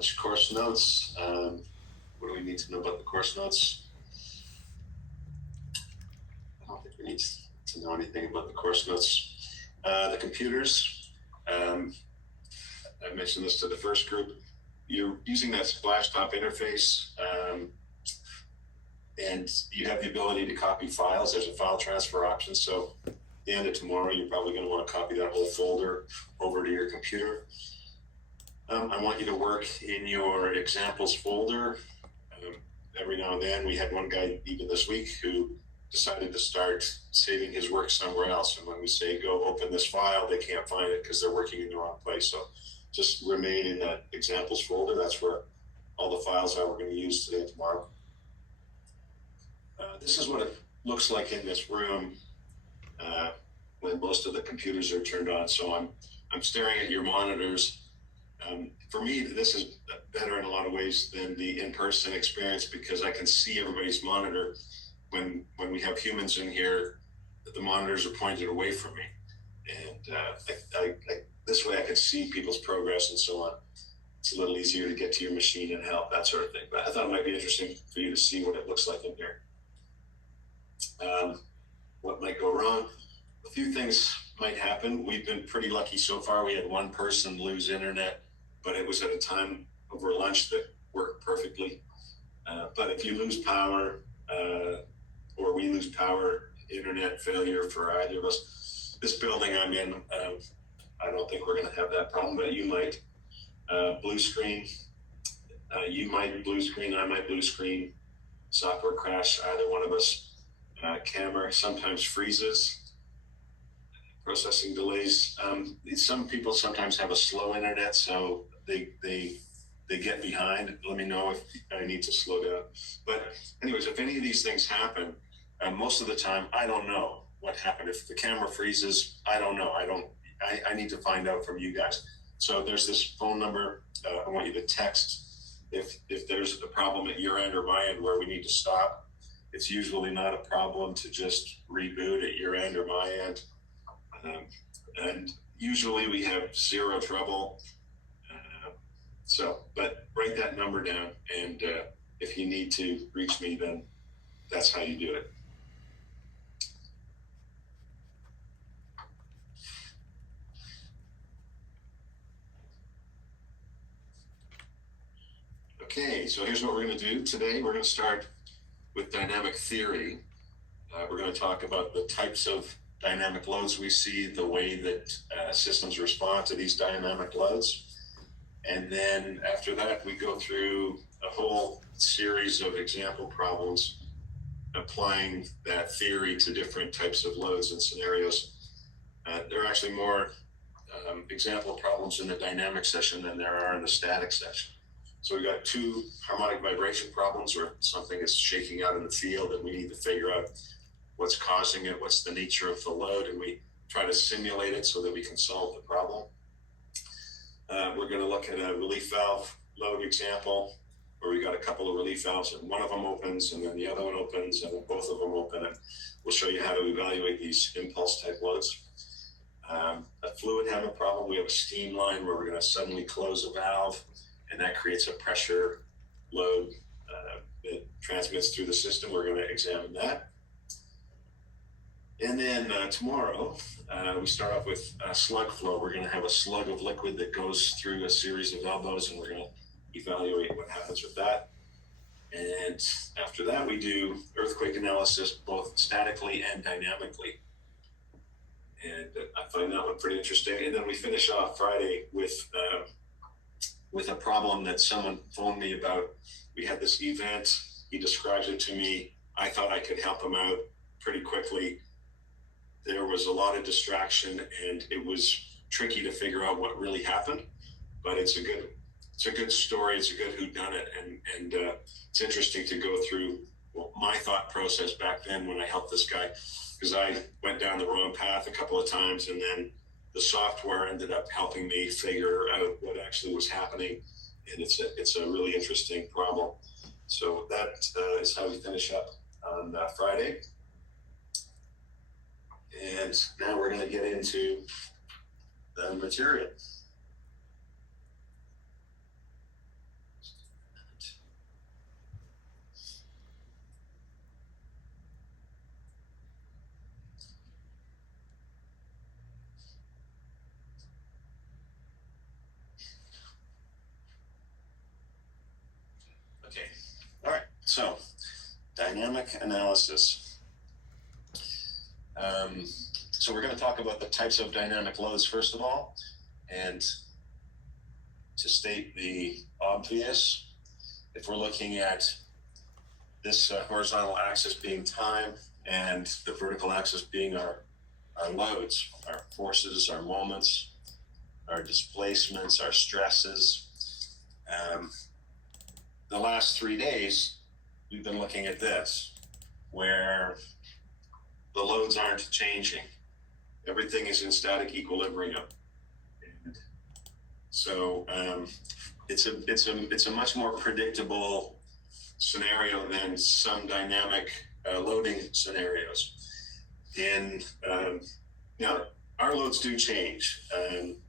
launch course notes. What do we need to know about the course notes? I don't think we need to know anything about the course notes. The computers, I mentioned this to the first group. You're using that Splashtop interface, and you have the ability to copy files. There's a file transfer option. So at the end of tomorrow, you're probably going to want to copy that whole folder over to your computer. I want you to work in your examples folder. Every now and then, we had one guy even this week who decided to start saving his work somewhere else. And when we say go open this file, they can't find it because they're working in the wrong place. So just remain in that examples folder. That's where all the files are we're going to use today and tomorrow. This is what it looks like in this room when most of the computers are turned on. So I'm staring at your monitors. For me, this is better in a lot of ways than the in-person experience because I can see everybody's monitor. When we have humans in here, the monitors are pointed away from me. And this way I can see people's progress and so on. It's a little easier to get to your machine and help, that sort of thing. But I thought it might be interesting for you to see what it looks like in here. What might go wrong? A few things might happen. We've been pretty lucky so far. We had one person lose internet, but it was at a time over lunch that worked perfectly. But if you lose power, or we lose power, internet failure for either of us, this building I'm in, I don't think we're going to have that problem, but you might. Blue screen, you might blue screen, I might blue screen, software crash, either one of us. Camera sometimes freezes, processing delays. Some people sometimes have a slow internet, so they get behind. Let me know if I need to slow down. But anyways, if any of these things happen, most of the time, I don't know what happened. If the camera freezes, I don't know. I need to find out from you guys. So there's this phone number. I want you to text if there's a problem at your end or my end where we need to stop. It's usually not a problem to just reboot at your end or my end. And usually we have zero trouble. But write that number down. And if you need to reach me, then that's how you do it. Okay, so here's what we're going to do today. We're going to start with dynamic theory. We're going to talk about the types of dynamic loads we see, the way that systems respond to these dynamic loads. And then after that, we go through a whole series of example problems applying that theory to different types of loads and scenarios. There are actually more example problems in the dynamic session than there are in the static session. So we've got two harmonic vibration problems where something is shaking out in the field and we need to figure out what's causing it, what's the nature of the load, and we try to simulate it so that we can solve the problem. We're going to look at a relief valve load example where we got a couple of relief valves and one of them opens and then the other one opens and then both of them open, and we'll show you how to evaluate these impulse type loads. A fluid handling problem, we have a steam line where we're going to suddenly close a valve and that creates a pressure load that transmits through the system. We're going to examine that. And then tomorrow, we start off with slug flow. We're going to have a slug of liquid that goes through a series of elbows, and we're going to evaluate what happens with that. And after that, we do earthquake analysis, both statically and dynamically. And I find that one pretty interesting. And then we finish off Friday with a problem that someone phoned me about. We had this event. He describes it to me. I thought I could help him out pretty quickly. There was a lot of distraction and it was tricky to figure out what really happened, but it's a good story. It's a good whodunit, and it's interesting to go through my thought process back then when I helped this guy, because I went down the wrong path a couple of times, and then the software ended up helping me figure out what actually was happening, and it's a really interesting problem. So that is how we finish up on Friday. And now we're going to get into the material. So, dynamic analysis. So we're going to talk about the types of dynamic loads first of all, and to state the obvious, if we're looking at this horizontal axis being time and the vertical axis being our loads, our forces, our moments, our displacements, our stresses. The last 3 days, we've been looking at this, where the loads aren't changing. Everything is in static equilibrium. And so it's a much more predictable scenario than some dynamic loading scenarios. And now our loads do change.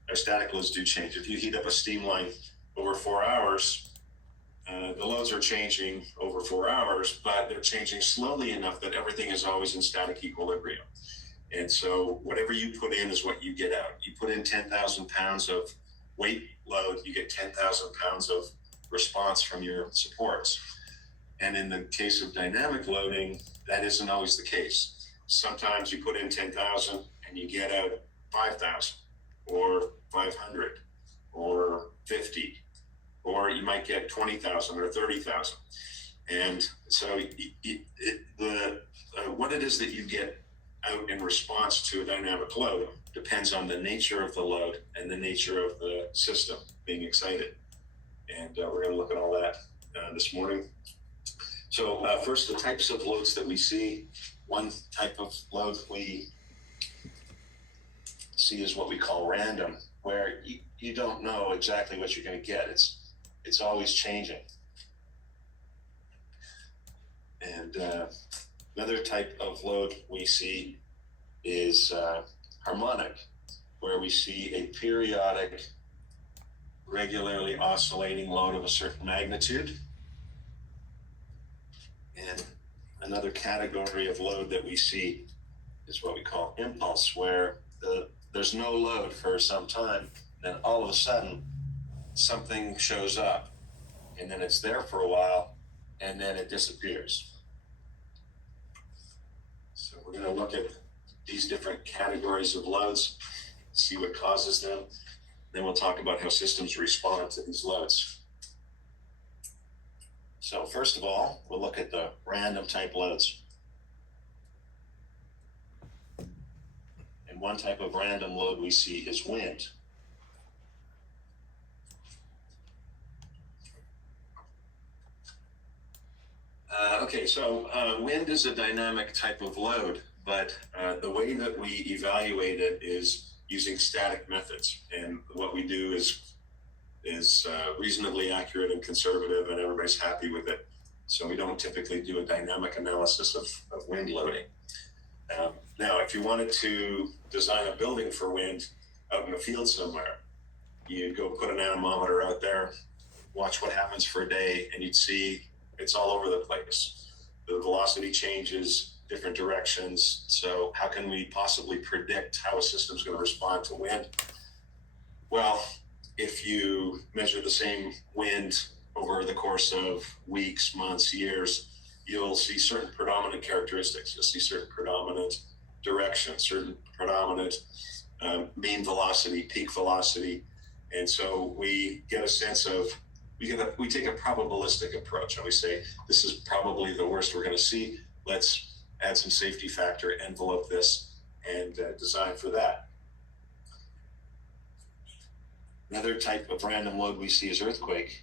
Our static loads do change. If you heat up a steam line over 4 hours, the loads are changing over 4 hours, but they're changing slowly enough that everything is always in static equilibrium. And so whatever you put in is what you get out. You put in 10,000 pounds of weight load, you get 10,000 pounds of response from your supports. And in the case of dynamic loading, that isn't always the case. Sometimes you put in 10,000 and you get out 5,000 or 500 or 50, or you might get 20,000 or 30,000. And so what it is that you get out in response to a dynamic load depends on the nature of the load and the nature of the system being excited. And we're going to look at all that this morning. So first, the types of loads that we see. One type of load we see is what we call random, where you don't know exactly what you're going to get. It's always changing. And another type of load we see is harmonic, where we see a periodic, regularly oscillating load of a certain magnitude. And another category of load that we see is what we call impulse, where there's no load for some time, then all of a sudden something shows up, and then it's there for a while, and then it disappears. So we're going to look at these different categories of loads, see what causes them. Then we'll talk about how systems respond to these loads. So first of all, we'll look at the random type loads. And one type of random load we see is wind. Okay, so wind is a dynamic type of load, but the way that we evaluate it is using static methods. And what we do is reasonably accurate and conservative, and everybody's happy with it. So we don't typically do a dynamic analysis of wind loading. Now, if you wanted to design a building for wind out in the field somewhere, you'd go put an anemometer out there, watch what happens for a day, and you'd see it's all over the place. The velocity changes, different directions. So how can we possibly predict how a system's going to respond to wind? Well, if you measure the same wind over the course of weeks, months, years, you'll see certain predominant characteristics. You'll see certain predominant direction, certain predominant mean velocity, peak velocity. And so we get a sense of, we take a probabilistic approach, and we say, this is probably the worst we're going to see. Let's add some safety factor, envelope this, and design for that. Another type of random load we see is earthquake.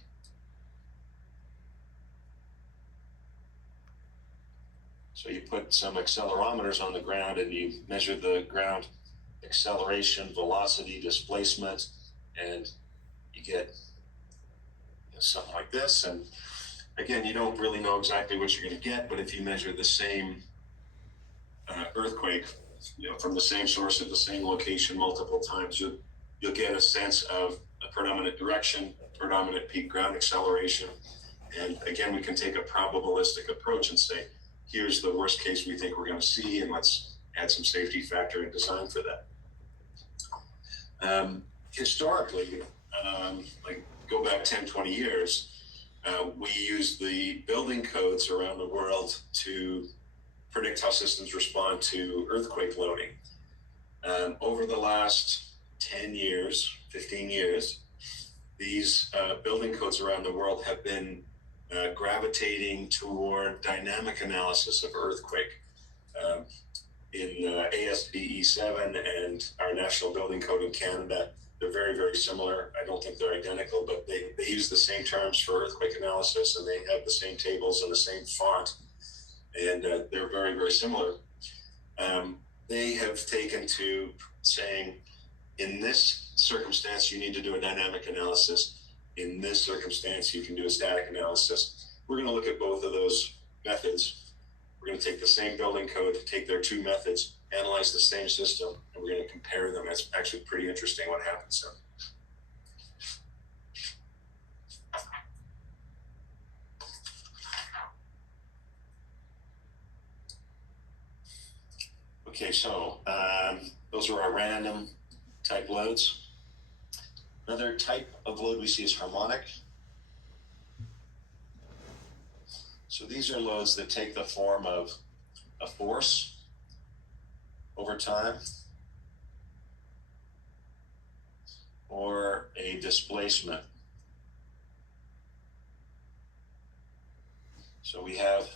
So you put some accelerometers on the ground and you measure the ground acceleration, velocity, displacement, and you get something like this. And again, you don't really know exactly what you're going to get, but if you measure the same earthquake, from the same source at the same location multiple times, you'll get a sense of a predominant direction, predominant peak ground acceleration. And again, we can take a probabilistic approach and say, here's the worst case we think we're going to see, and let's add some safety factor and design for that. Historically, like go back 10, 20 years, We use the building codes around the world to predict how systems respond to earthquake loading. Over the last 10 years, 15 years, these building codes around the world have been gravitating toward dynamic analysis of earthquake. In ASBE 7 and our National Building Code in Canada, they're very, very similar. I don't think they're identical, but they use the same terms for earthquake analysis, and they have the same tables and the same font, and they're very, very similar. They have taken to saying, in this circumstance, you need to do a dynamic analysis. In this circumstance, you can do a static analysis. We're going to look at both of those methods. We're going to take the same building code, take their two methods, analyze the same system, and we're going to compare them. It's actually pretty interesting what happens there. Okay, so those are our random type loads. Another type of load we see is harmonic. So these are loads that take the form of a force over time or a displacement. So we have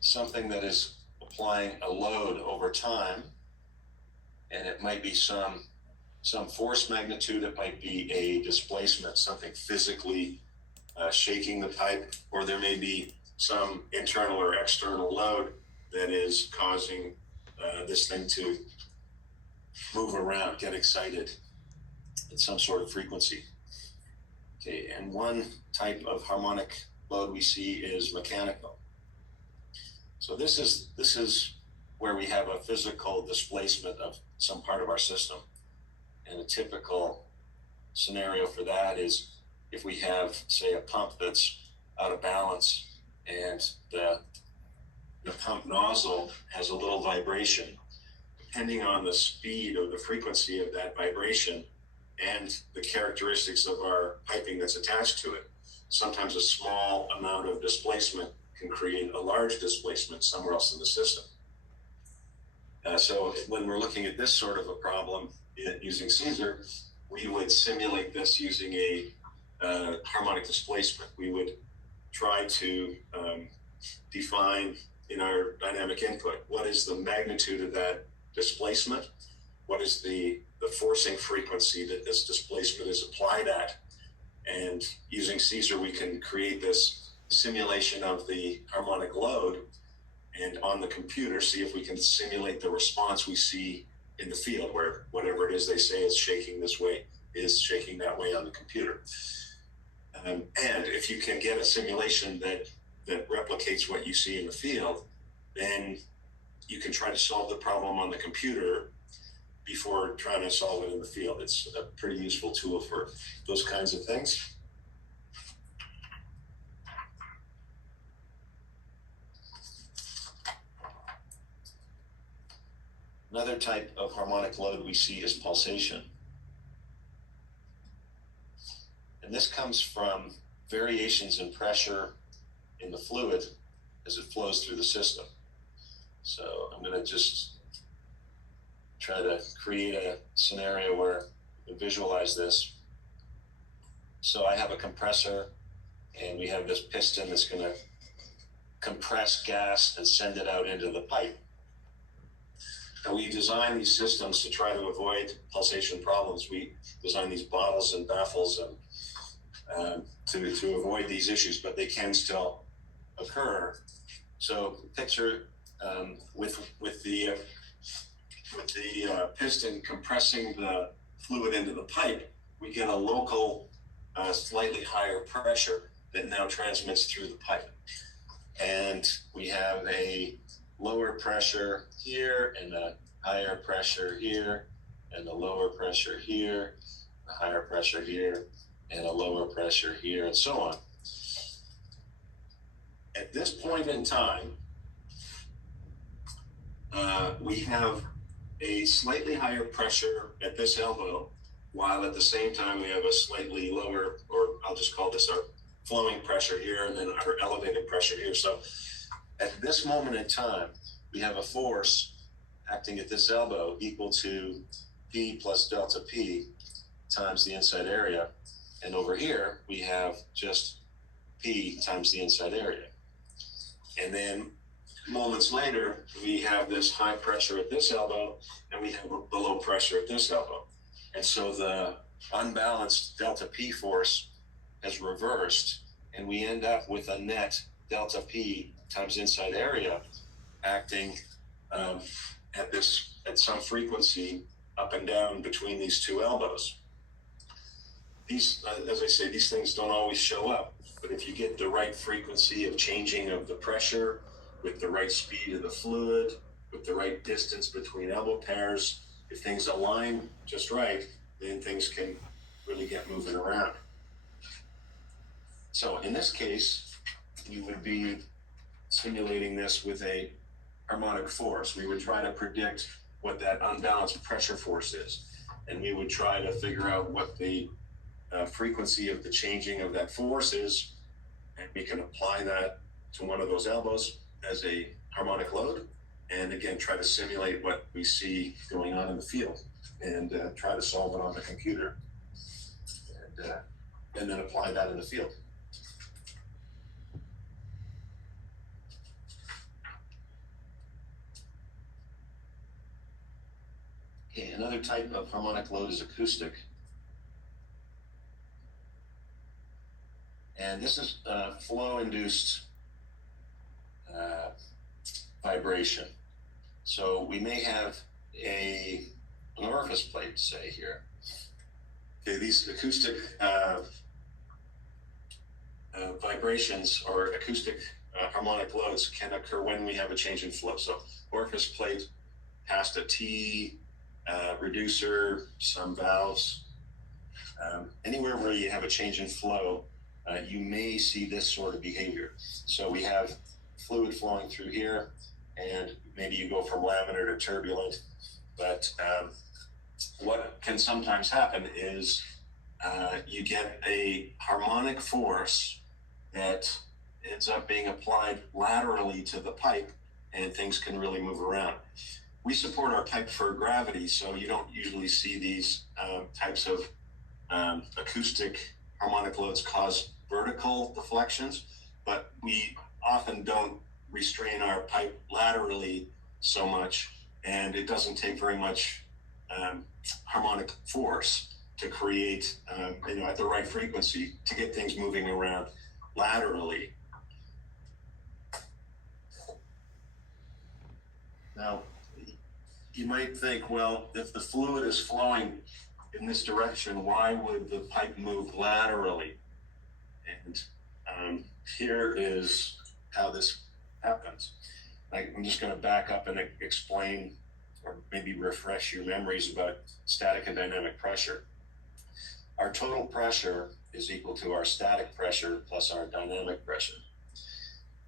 something that is applying a load over time, and it might be some force magnitude, it might be a displacement, something physically shaking the pipe, or there may be some internal or external load that is causing this thing to move around, get excited at some sort of frequency. Okay, and one type of harmonic load we see is mechanical. So this is where we have a physical displacement of some part of our system. And a typical scenario for that is if we have, say, a pump that's out of balance and the pump nozzle has a little vibration. Depending on the speed or the frequency of that vibration and the characteristics of our piping that's attached to it, sometimes a small amount of displacement can create a large displacement somewhere else in the system. So when we're looking at this sort of a problem using Caesar, we would simulate this using a harmonic displacement. We would try to define in our dynamic input, what is the magnitude of that displacement? What is the forcing frequency that this displacement is applied at? And using Caesar, we can create this simulation of the harmonic load, and on the computer, see if we can simulate the response we see in the field, where whatever it is they say is shaking this way is shaking that way on the computer. And if you can get a simulation that replicates what you see in the field, then you can try to solve the problem on the computer before trying to solve it in the field. It's a pretty useful tool for those kinds of things. Another type of harmonic load we see is pulsation. And this comes from variations in pressure in the fluid as it flows through the system. So I'm going to just try to create a scenario where you can visualize this. So I have a compressor, and we have this piston that's going to compress gas and send it out into the pipe. And we design these systems to try to avoid pulsation problems. We design these bottles and baffles and to avoid these issues, but they can still occur. So picture with the piston compressing the fluid into the pipe, we get a local slightly higher pressure that now transmits through the pipe. And we have a lower pressure here and a higher pressure here and a lower pressure here, a higher pressure here and a lower pressure here, and so on. At this point in time, we have a slightly higher pressure at this elbow, while at the same time we have a slightly lower, or I'll just call this our flowing pressure here and then our elevated pressure here. So at this moment in time, we have a force acting at this elbow equal to P plus delta P times the inside area. And over here, we have just P times the inside area. And then moments later, we have this high pressure at this elbow, and we have the low pressure at this elbow. And so the unbalanced delta P force has reversed, and we end up with a net delta P times inside area acting at some frequency up and down between these two elbows. These, as I say, these things don't always show up, but if you get the right frequency of changing of the pressure with the right speed of the fluid, with the right distance between elbow pairs, if things align just right, then things can really get moving around. So in this case, you would be simulating this with a harmonic force. We would try to predict what that unbalanced pressure force is, and we would try to figure out what the frequency of the changing of that force is, and we can apply that to one of those elbows as a harmonic load, and again try to simulate what we see going on in the field, and try to solve it on the computer, and then apply that in the field. Okay, another type of harmonic load is acoustic. And this is flow-induced vibration. So we may have an orifice plate, say here. Okay, these acoustic vibrations or acoustic harmonic loads can occur when we have a change in flow. So orifice plate past a T, reducer, some valves, anywhere where you have a change in flow, you may see this sort of behavior. So we have fluid flowing through here, and maybe you go from laminar to turbulent. But what can sometimes happen is you get a harmonic force that ends up being applied laterally to the pipe, and things can really move around. We support our pipe for gravity, so you don't usually see these types of acoustic harmonic loads cause vertical deflections, but we often don't restrain our pipe laterally so much, and it doesn't take very much harmonic force to create, at the right frequency to get things moving around laterally. Now, you might think, well, if the fluid is flowing in this direction, why would the pipe move laterally? And here is how this happens. I'm just going to back up and explain, or maybe refresh your memories about static and dynamic pressure. Our total pressure is equal to our static pressure plus our dynamic pressure.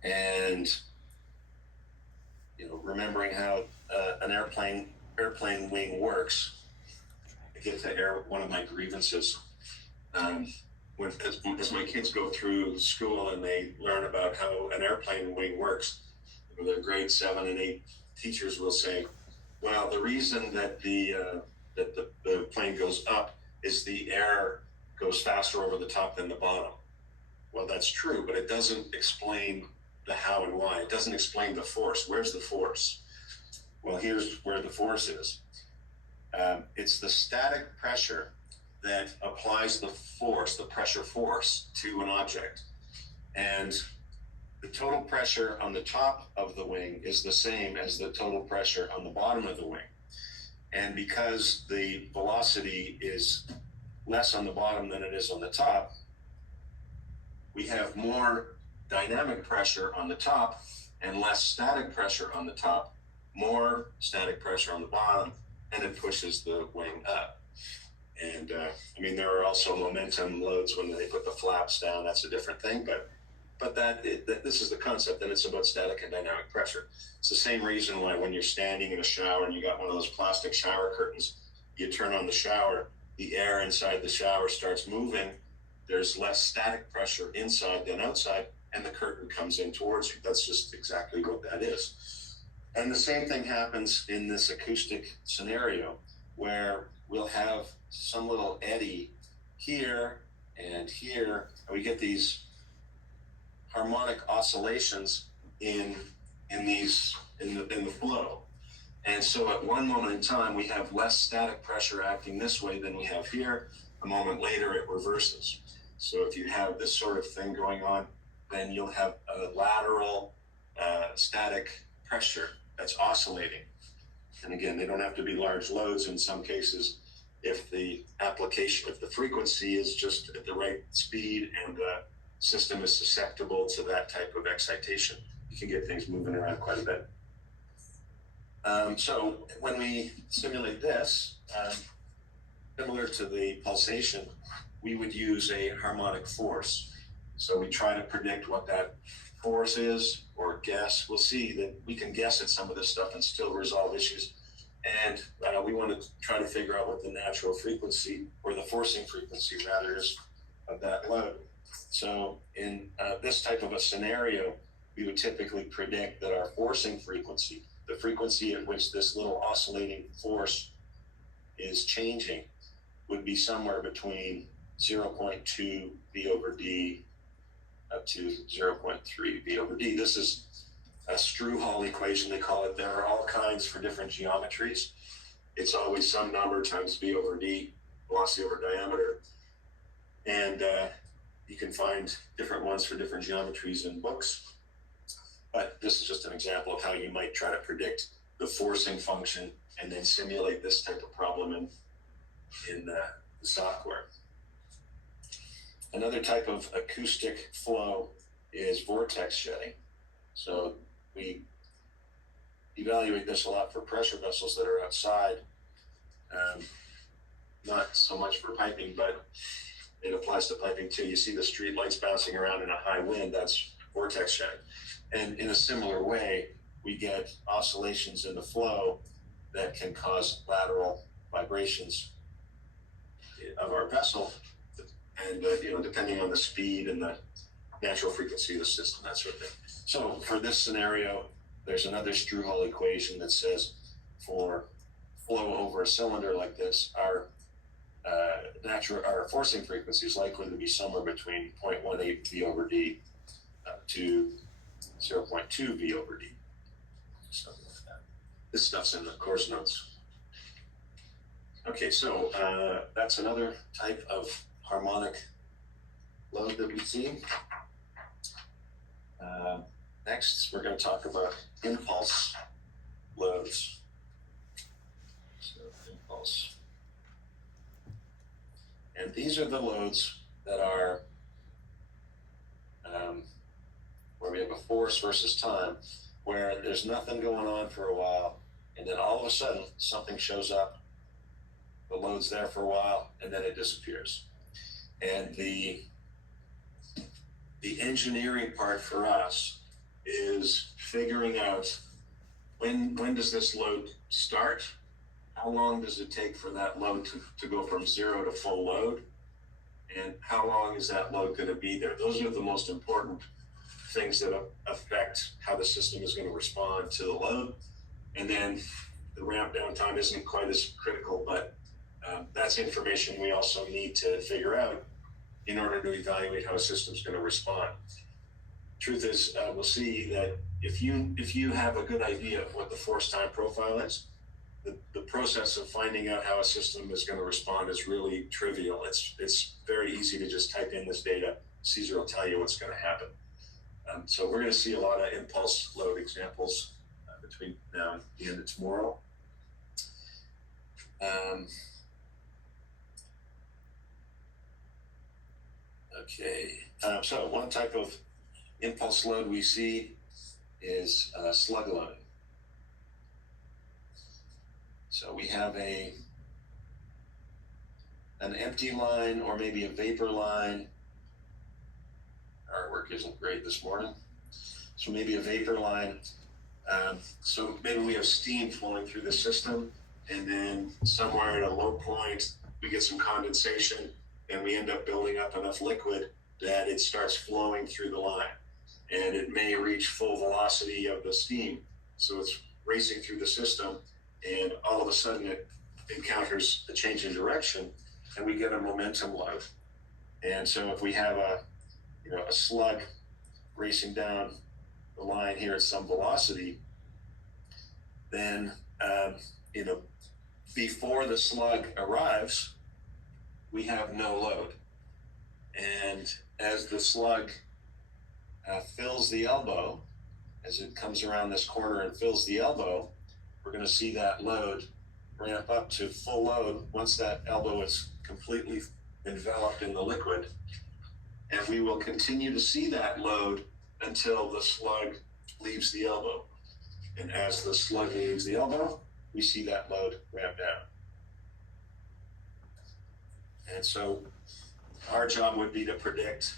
And remembering how an airplane wing works, I get to air one of my grievances. As my kids go through school and they learn about how an airplane wing works, the grade 7 and 8 teachers will say, well, the reason that the plane goes up is the air goes faster over the top than the bottom. Well, that's true, but it doesn't explain the how and why. It doesn't explain the force. Where's the force? Well, here's where the force is. It's the static pressure that applies the force, the pressure force, to an object. And the total pressure on the top of the wing is the same as the total pressure on the bottom of the wing. And because the velocity is less on the bottom than it is on the top, we have more dynamic pressure on the top and less static pressure on the top, more static pressure on the bottom, and it pushes the wing up. And there are also momentum loads when they put the flaps down. That's a different thing, but this is the concept, and it's about static and dynamic pressure. It's the same reason why when you're standing in a shower and you got one of those plastic shower curtains, you turn on the shower, the air inside the shower starts moving. there's less static pressure inside than outside, and the curtain comes in towards you. That's just exactly what that is. And the same thing happens in this acoustic scenario, where we'll have some little eddy here and here, and we get these harmonic oscillations in the flow. And so at one moment in time, we have less static pressure acting this way than we have here. A moment later, it reverses. So if you have this sort of thing going on, then you'll have a lateral static pressure that's oscillating. And again, they don't have to be large loads in some cases. If the frequency is just at the right speed and the system is susceptible to that type of excitation, you can get things moving around quite a bit. So when we simulate this, similar to the pulsation, we would use a harmonic force. So we try to predict what that force is, or guess. We'll see that we can guess at some of this stuff and still resolve issues. And we want to try to figure out what the natural frequency, or the forcing frequency rather, is of that load. So in this type of a scenario, we would typically predict that our forcing frequency, the frequency at which this little oscillating force is changing, would be somewhere between 0.2 V over D up to 0.3 V over D. This is a Struve-Hall equation, they call it. There are all kinds for different geometries. It's always some number times V over D, velocity over diameter. And you can find different ones for different geometries in books. But this is just an example of how you might try to predict the forcing function and then simulate this type of problem in the software. Another type of acoustic flow is vortex shedding. So we evaluate this a lot for pressure vessels that are outside. Not so much for piping, but it applies to piping too. You see the street lights bouncing around in a high wind, that's vortex shedding. And in a similar way, we get oscillations in the flow that can cause lateral vibrations of our vessel, and depending on the speed and the natural frequency of the system, that sort of thing. So for this scenario, there's another Struve-Hall equation that says for flow over a cylinder like this, our forcing frequency is likely to be somewhere between 0.18 V over D to 0.2 V over D. Something like that. This stuff's in the course notes. Okay, so that's another type of harmonic load that we see. Next, we're going to talk about impulse loads. So, impulse. And these are the loads that are where we have a force versus time, where there's nothing going on for a while, and then all of a sudden something shows up, the load's there for a while, and then it disappears. And the engineering part for us is figuring out when does this load start? How long does it take for that load to go from zero to full load? And how long is that load going to be there? Those are the most important things that affect how the system is going to respond to the load. And then the ramp down time isn't quite as critical, but that's information we also need to figure out in order to evaluate how a system is going to respond. Truth is, we'll see that if you have a good idea of what the force time profile is, the process of finding out how a system is going to respond is really trivial. It's very easy to just type in this data. Caesar will tell you what's going to happen. So we're going to see a lot of impulse load examples between now and the end of tomorrow. So one type of impulse load we see is slug loading. So we have an empty line or maybe a vapor line. Artwork isn't great this morning. So maybe a vapor line. So maybe we have steam flowing through the system, and then somewhere at a low point, we get some condensation, and we end up building up enough liquid that it starts flowing through the line. And it may reach full velocity of the steam. So it's racing through the system, and all of a sudden it encounters a change in direction, and we get a momentum load. And so if we have a slug racing down the line here at some velocity, then before the slug arrives, we have no load. And as the slug fills the elbow, as it comes around this corner and fills the elbow, we're going to see that load ramp up to full load once that elbow is completely enveloped in the liquid. And we will continue to see that load until the slug leaves the elbow. And as the slug leaves the elbow, we see that load ramp down. And so our job would be to predict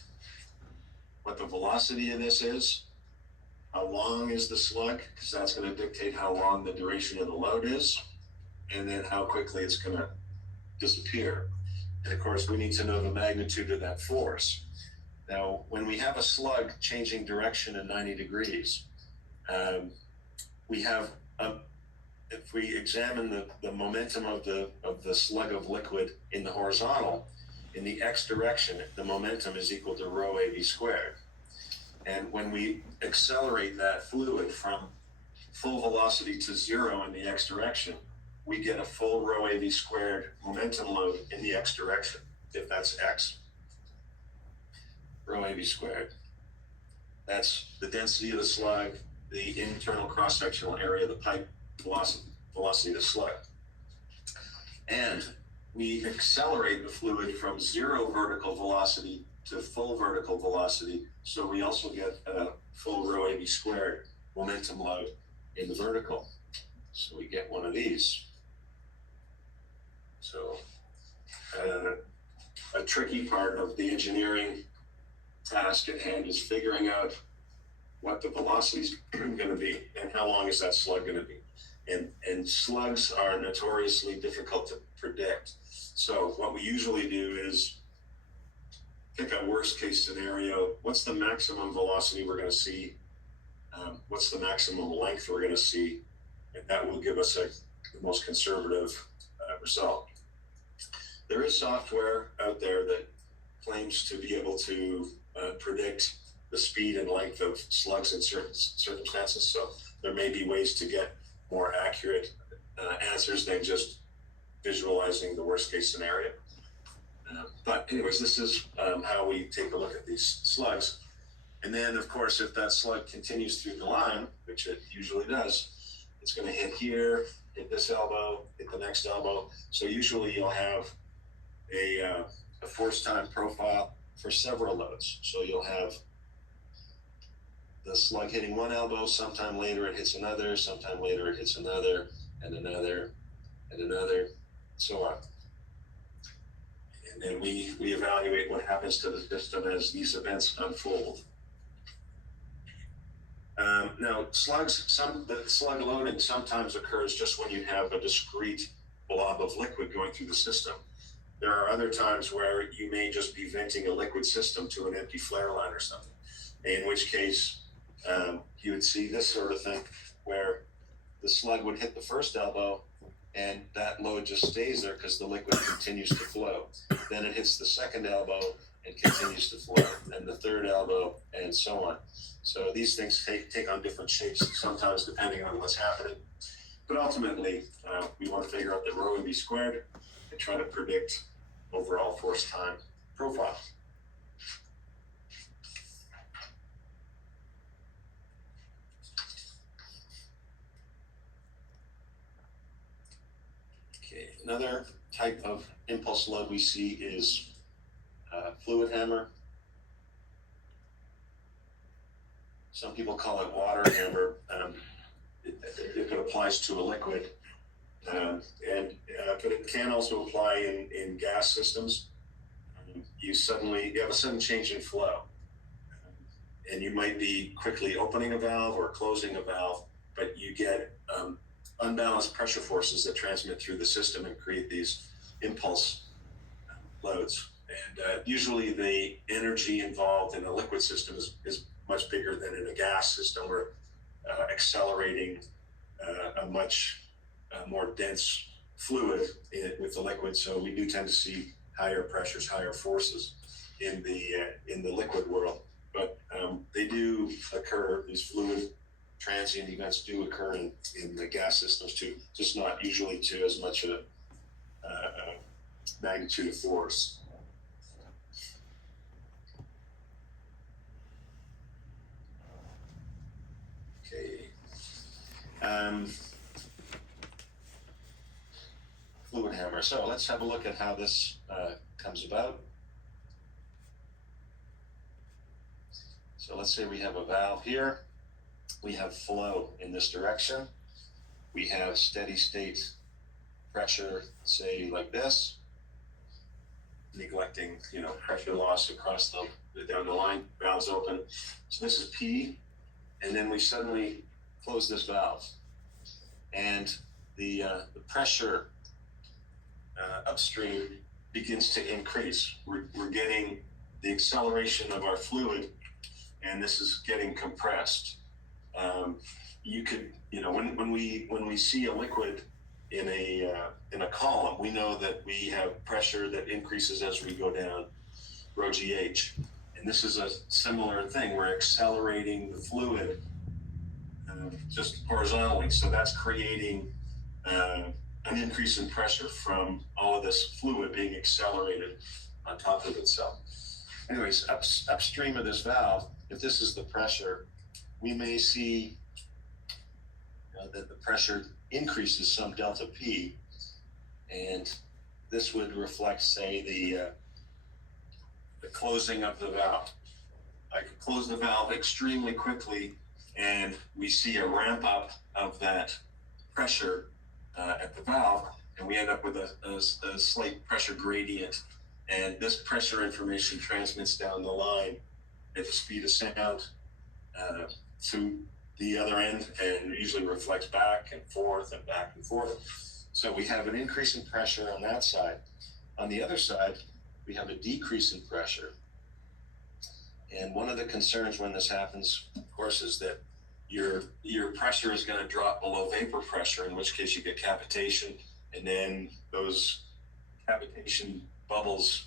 what the velocity of this is, how long is the slug, because that's going to dictate how long the duration of the load is, and then how quickly it's going to disappear. And of course, we need to know the magnitude of that force. Now, when we have a slug changing direction in 90 degrees, we have, if we examine the momentum of the slug of liquid in the horizontal, in the x direction, the momentum is equal to rho AV squared. And when we accelerate that fluid from full velocity to zero in the x direction, we get a full rho AV squared momentum load in the x direction, if that's x. Rho AV squared. That's the density of the slug, the internal cross-sectional area of the pipe, velocity of the slug. And we accelerate the fluid from zero vertical velocity to full vertical velocity, so we also get a full rho AV squared momentum load in the vertical. So we get one of these. So a tricky part of the engineering task at hand is figuring out what the velocity is going to be and how long is that slug going to be. And slugs are notoriously difficult to predict. So what we usually do is pick a worst case scenario. What's the maximum velocity we're going to see? What's the maximum length we're going to see? And that will give us the most conservative result. There is software out there that claims to be able to predict the speed and length of slugs in certain circumstances. So there may be ways to get more accurate answers than just visualizing the worst case scenario. But anyways, this is how we take a look at these slugs. And then, of course, if that slug continues through the line, which it usually does, it's going to hit here, hit this elbow, hit the next elbow. So usually you'll have a force time profile for several loads. So you'll have the slug hitting one elbow, sometime later it hits another, sometime later it hits another, and another, and another, so on. And then we evaluate what happens to the system as these events unfold. Now, the slug loading sometimes occurs just when you have a discrete blob of liquid going through the system. There are other times where you may just be venting a liquid system to an empty flare line or something, in which case you would see this sort of thing where the slug would hit the first elbow and that load just stays there because the liquid continues to flow. Then it hits the second elbow and continues to flow, and the third elbow, and so on. So these things take on different shapes, sometimes depending on what's happening. But ultimately, we want to figure out the rho AV squared and try to predict overall force time profile. Okay, another type of impulse load we see is fluid hammer. Some people call it water hammer if it applies to a liquid. But it can also apply in gas systems. You have a sudden change in flow. And you might be quickly opening a valve or closing a valve, but you get unbalanced pressure forces that transmit through the system and create these impulse loads. And usually the energy involved in a liquid system is much bigger than in a gas system. We're accelerating a much more dense fluid with the liquid, so we do tend to see higher pressures, higher forces in the liquid world. But they do occur; these fluid transient events do occur in the gas systems too, just not usually to as much a magnitude of force. Okay. Fluid hammer. So let's have a look at how this comes about. So let's say we have a valve here. We have flow in this direction. We have steady state pressure, say like this, neglecting, pressure loss across the down the line, valves open. So this is P, and then we suddenly close this valve, and the pressure upstream begins to increase. We're getting the acceleration of our fluid, and this is getting compressed. You could, when we see a liquid in a column, we know that we have pressure that increases as we go down, rho GH. And this is a similar thing. We're accelerating the fluid just horizontally. So that's creating an increase in pressure from all of this fluid being accelerated on top of itself. Anyways, upstream of this valve, if this is the pressure, we may see that the pressure increases some delta P, and this would reflect, say, the closing of the valve. I could close the valve extremely quickly, and we see a ramp up of that pressure at the valve, and we end up with a slight pressure gradient. And this pressure information transmits down the line at the speed of sound to the other end, and usually reflects back and forth and back and forth. So we have an increase in pressure on that side. On the other side, we have a decrease in pressure. And one of the concerns when this happens, of course, is that your pressure is going to drop below vapor pressure, in which case you get cavitation, and then those cavitation bubbles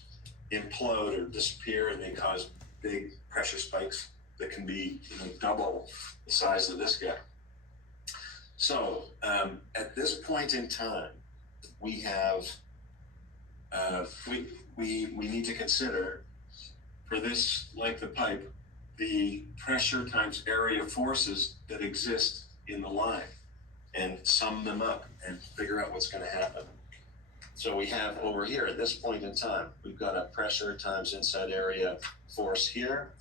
implode or disappear, and they cause big pressure spikes that can be double the size of this guy. So at this point in time, we have we need to consider, for this length of pipe, the pressure times area forces that exist in the line, and sum them up and figure out what's going to happen. So we have over here at this point in time, we've got a pressure times inside area force here.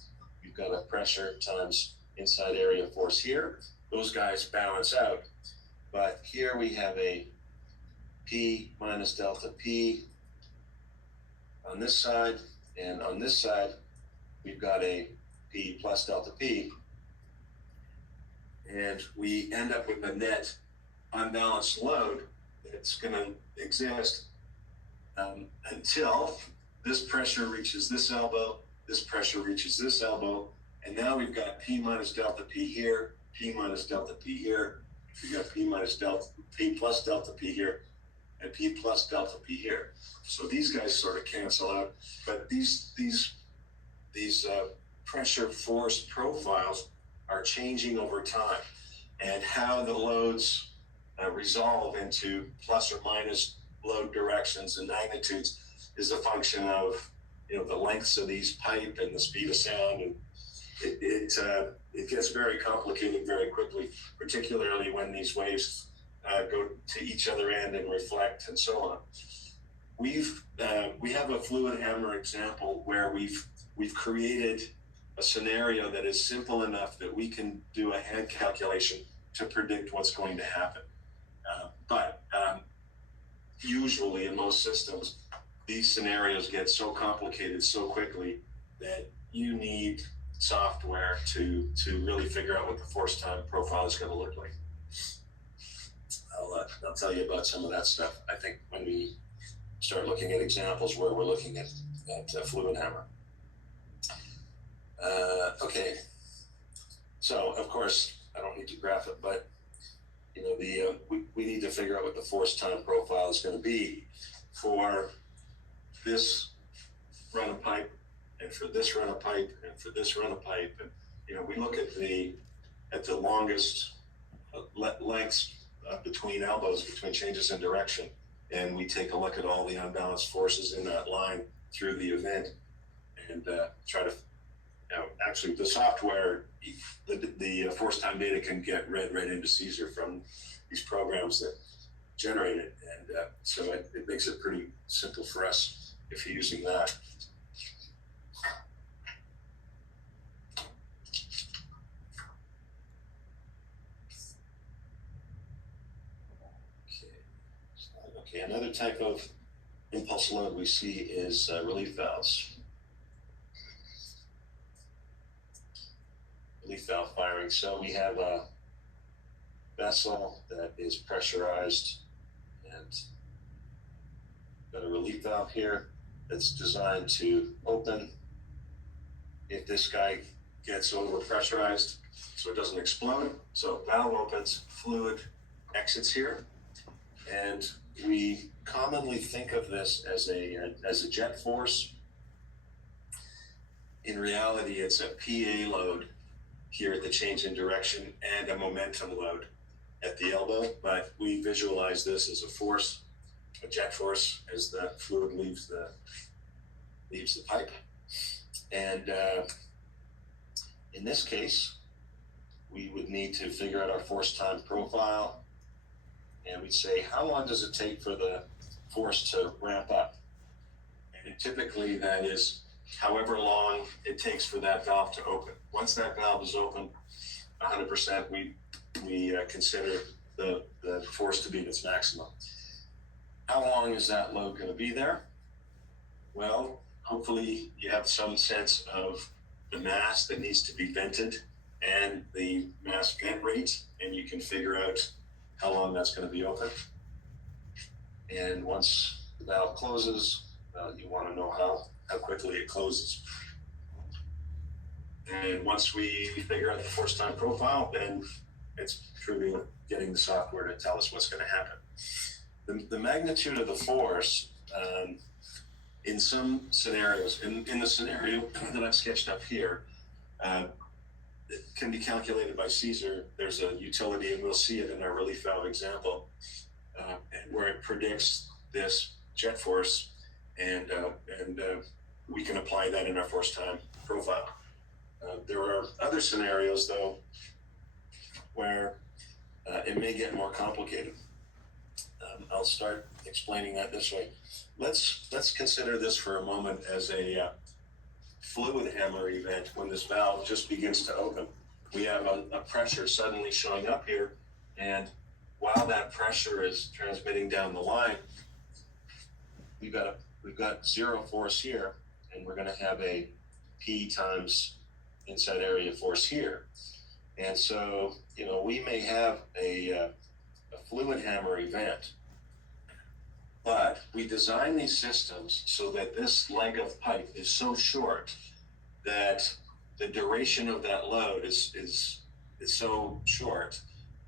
We've got a pressure times inside area force here. Those guys balance out. But here we have a P minus delta P on this side, and on this side, we've got a P plus delta P. And we end up with a net unbalanced load that's going to exist until this pressure reaches this elbow, this pressure reaches this elbow, and now we've got P minus delta P here, P minus delta P here, we've got P minus delta P plus delta P here, and P plus delta P here. So these guys sort of cancel out, but these pressure force profiles are changing over time, and how the loads resolve into plus or minus load directions and magnitudes is a function of the lengths of these pipe and the speed of sound, and it gets very complicated very quickly, particularly when these waves go to each other end and reflect and so on. We have a fluid hammer example where we've created a scenario that is simple enough that we can do a hand calculation to predict what's going to happen. But usually in most systems, these scenarios get so complicated so quickly that you need software to really figure out what the force time profile is going to look like. I'll tell you about some of that stuff, I think, when we start looking at examples where we're looking at fluid hammer. Okay, so of course I don't need to graph it, but we need to figure out what the force time profile is going to be for this run of pipe, and for this run of pipe, and for this run of pipe, and we look at the longest lengths between elbows, between changes in direction, and we take a look at all the unbalanced forces in that line through the event, and try to, actually the software, the force time data can get read right into Caesar from these programs that generate it, and so it makes it pretty simple for us if you're using that. Okay, another type of impulse load we see is relief valves. Relief valve firing. So we have a vessel that is pressurized, and got a relief valve here that's designed to open if this guy gets over pressurized so it doesn't explode. So valve opens, fluid exits here, and we commonly think of this as a jet force. In reality, it's a PA load here at the change in direction and a momentum load at the elbow, but we visualize this as a force, a jet force, as the fluid leaves the pipe. And in this case, we would need to figure out our force time profile, and we'd say, how long does it take for the force to ramp up? And typically that is however long it takes for that valve to open. Once that valve is open, 100%, we consider the force to be at its maximum. How long is that load going to be there? Well, hopefully you have some sense of the mass that needs to be vented and the mass vent rate, and you can figure out how long that's going to be open. And once the valve closes, you want to know how quickly it closes. And once we figure out the force time profile, then it's truly getting the software to tell us what's going to happen. The magnitude of the force, in some scenarios, in the scenario that I've sketched up here, it can be calculated by Caesar. There's a utility, and we'll see it in our relief valve example, where it predicts this jet force, and we can apply that in our force time profile. There are other scenarios, though, where it may get more complicated. I'll start explaining that this way. Let's consider this for a moment as a fluid hammer event. When this valve just begins to open, we have a pressure suddenly showing up here, and while that pressure is transmitting down the line, we've got zero force here, and we're going to have a P times inside area force here. And so, we may have a fluid hammer event, but we design these systems so that this leg of pipe is so short that the duration of that load is so short,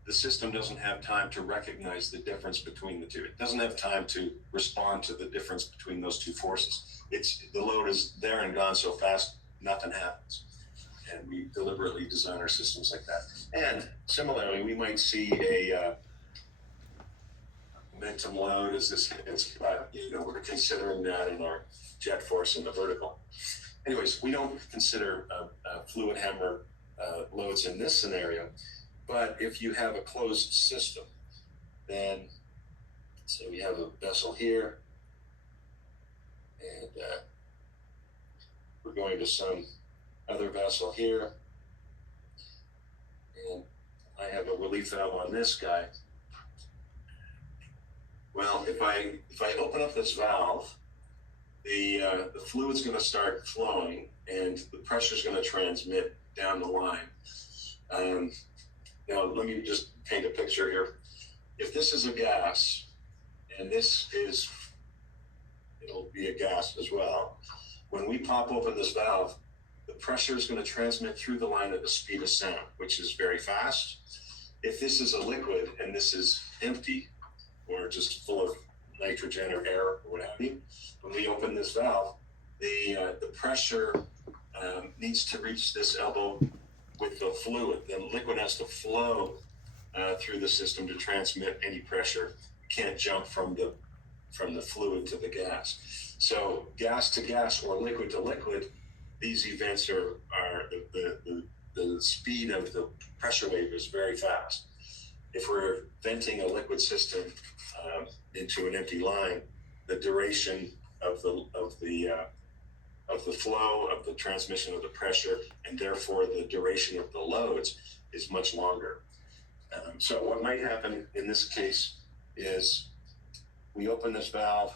the system doesn't have time to recognize the difference between the two. It doesn't have time to respond to the difference between those two forces. The load is there and gone so fast, nothing happens. And we deliberately design our systems like that. And similarly, we might see a momentum load as this hits, but we're considering that in our jet force in the vertical. Anyways, we don't consider fluid hammer loads in this scenario, but if you have a closed system, then say we have a vessel here, and we're going to some other vessel here, and I have a relief valve on this guy. Well, if I open up this valve, the fluid's going to start flowing, and the pressure is going to transmit down the line. Now, let me just paint a picture here. If this is a gas, and it'll be a gas as well, when we pop open this valve, the pressure is going to transmit through the line at the speed of sound, which is very fast. If this is a liquid and this is empty or just full of nitrogen or air or what have you, when we open this valve, the pressure needs to reach this elbow with the fluid. The liquid has to flow through the system to transmit any pressure. It can't jump from the fluid to the gas. So gas to gas or liquid to liquid, these events are the speed of the pressure wave is very fast. If we're venting a liquid system into an empty line, the duration of the flow of the transmission of the pressure, and therefore the duration of the loads, is much longer. So what might happen in this case is we open this valve,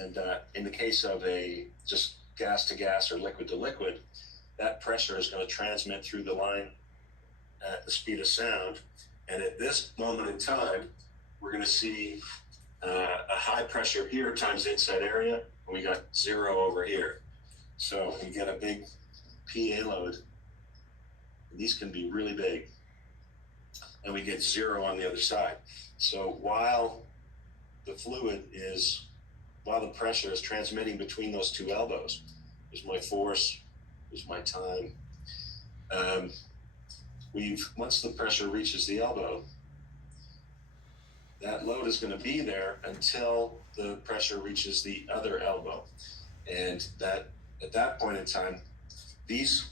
and in the case of a just gas to gas or liquid to liquid, that pressure is going to transmit through the line at the speed of sound. And at this moment in time, we're going to see a high pressure here times the inside area, and we got 0 over here. So we get a big PA load. These can be really big. And we get 0 on the other side. So while the pressure is transmitting between those two elbows, there's my force, there's my time. Once the pressure reaches the elbow, that load is going to be there until the pressure reaches the other elbow. And that at that point in time, these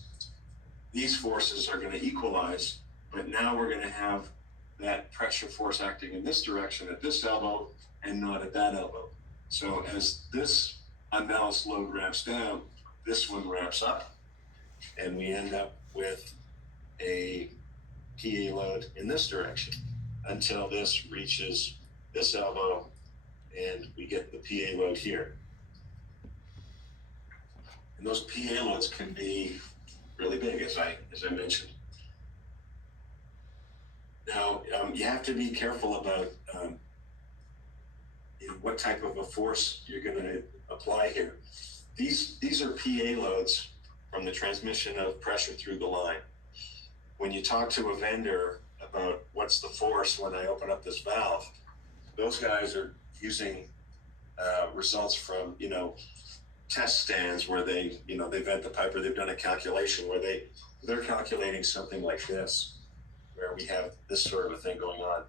forces are going to equalize, but now we're going to have that pressure force acting in this direction at this elbow and not at that elbow. So as this unbalanced load ramps down, this one ramps up, and we end up with a PA load in this direction until this reaches this elbow and we get the PA load here. And those PA loads can be really big, as I mentioned. Now, you have to be careful about what type of a force you're going to apply here. These are PA loads from the transmission of pressure through the line. When you talk to a vendor about what's the force when I open up this valve, those guys are using results from, test stands where they vent the pipe, or they've done a calculation where they're calculating something like this, where we have this sort of a thing going on.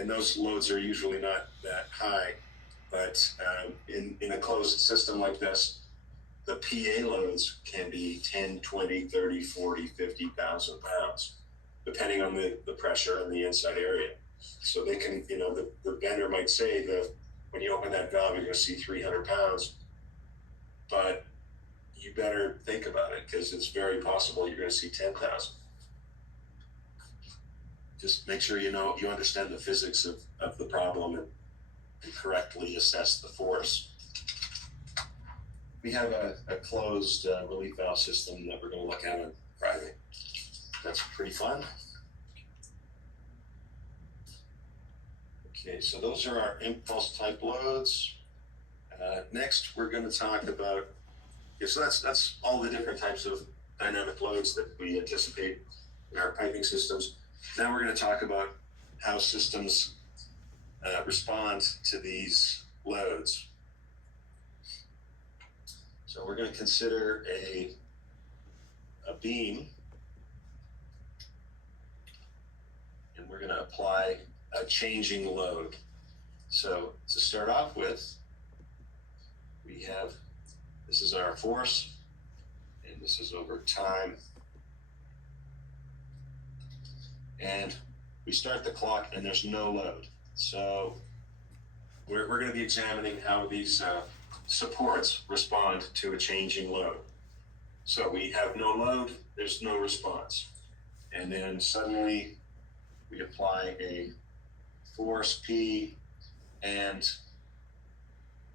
And those loads are usually not that high, but in a closed system like this, the PA loads can be 10, 20, 30, 40, 50,000 pounds, depending on the pressure in the inside area. So they can, the vendor might say that when you open that valve, you're going to see 300 pounds, but you better think about it, because it's very possible you're going to see 10,000. Just make sure you understand the physics of the problem and correctly assess the force. We have a closed relief valve system that we're going to look at on Friday. That's pretty fun. Okay, so those are our impulse type loads. Next, we're going to talk about, so that's all the different types of dynamic loads that we anticipate in our piping systems. Now we're going to talk about how systems respond to these loads. So we're going to consider a beam, and we're going to apply a changing load. So to start off with, this is our force, and this is over time. And we start the clock and there's no load. So we're going to be examining how these supports respond to a changing load. So we have no load, there's no response. And then suddenly we apply a force P, and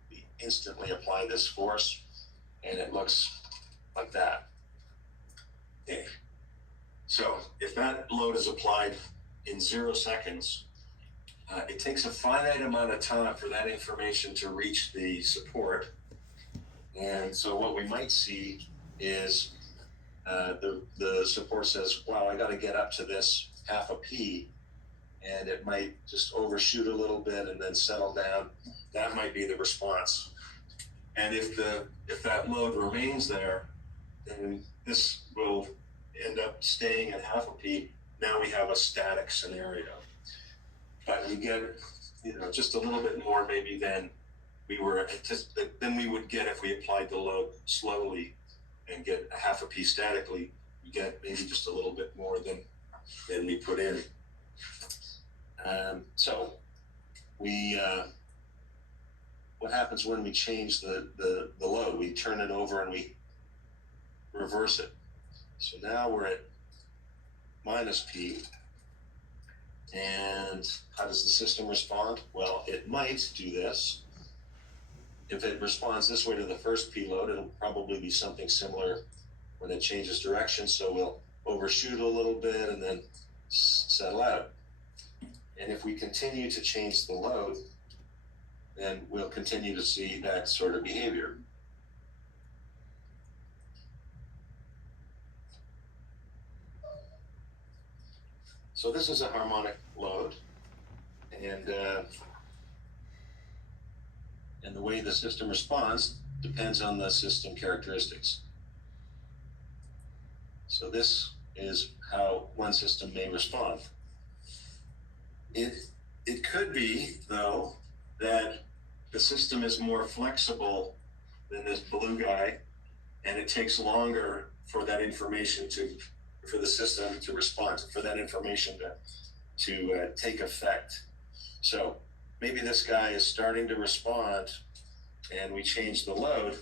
we instantly apply this force, and it looks like that. Okay. So if that load is applied in 0 seconds, it takes a finite amount of time for that information to reach the support. And so what we might see is the support says, wow, I got to get up to this half a P, and it might just overshoot a little bit and then settle down. That might be the response. And if that load remains there, then this will end up staying at half a P. Now we have a static scenario. But we get, just a little bit more maybe than we would get if we applied the load slowly and get a half a P statically. We get maybe just a little bit more than we put in. So we what happens when we change the load? We turn it over and we reverse it. So now we're at minus P. And how does the system respond? Well, it might do this. If it responds this way to the first P load, it'll probably be something similar when it changes direction. So we'll overshoot a little bit and then settle out. And if we continue to change the load, then we'll continue to see that sort of behavior. So this is a harmonic load, and the way the system responds depends on the system characteristics. So this is how one system may respond. It could be, though, that the system is more flexible than this blue guy, and it takes longer for that information for the system to respond, for that information to take effect. So maybe this guy is starting to respond and we change the load.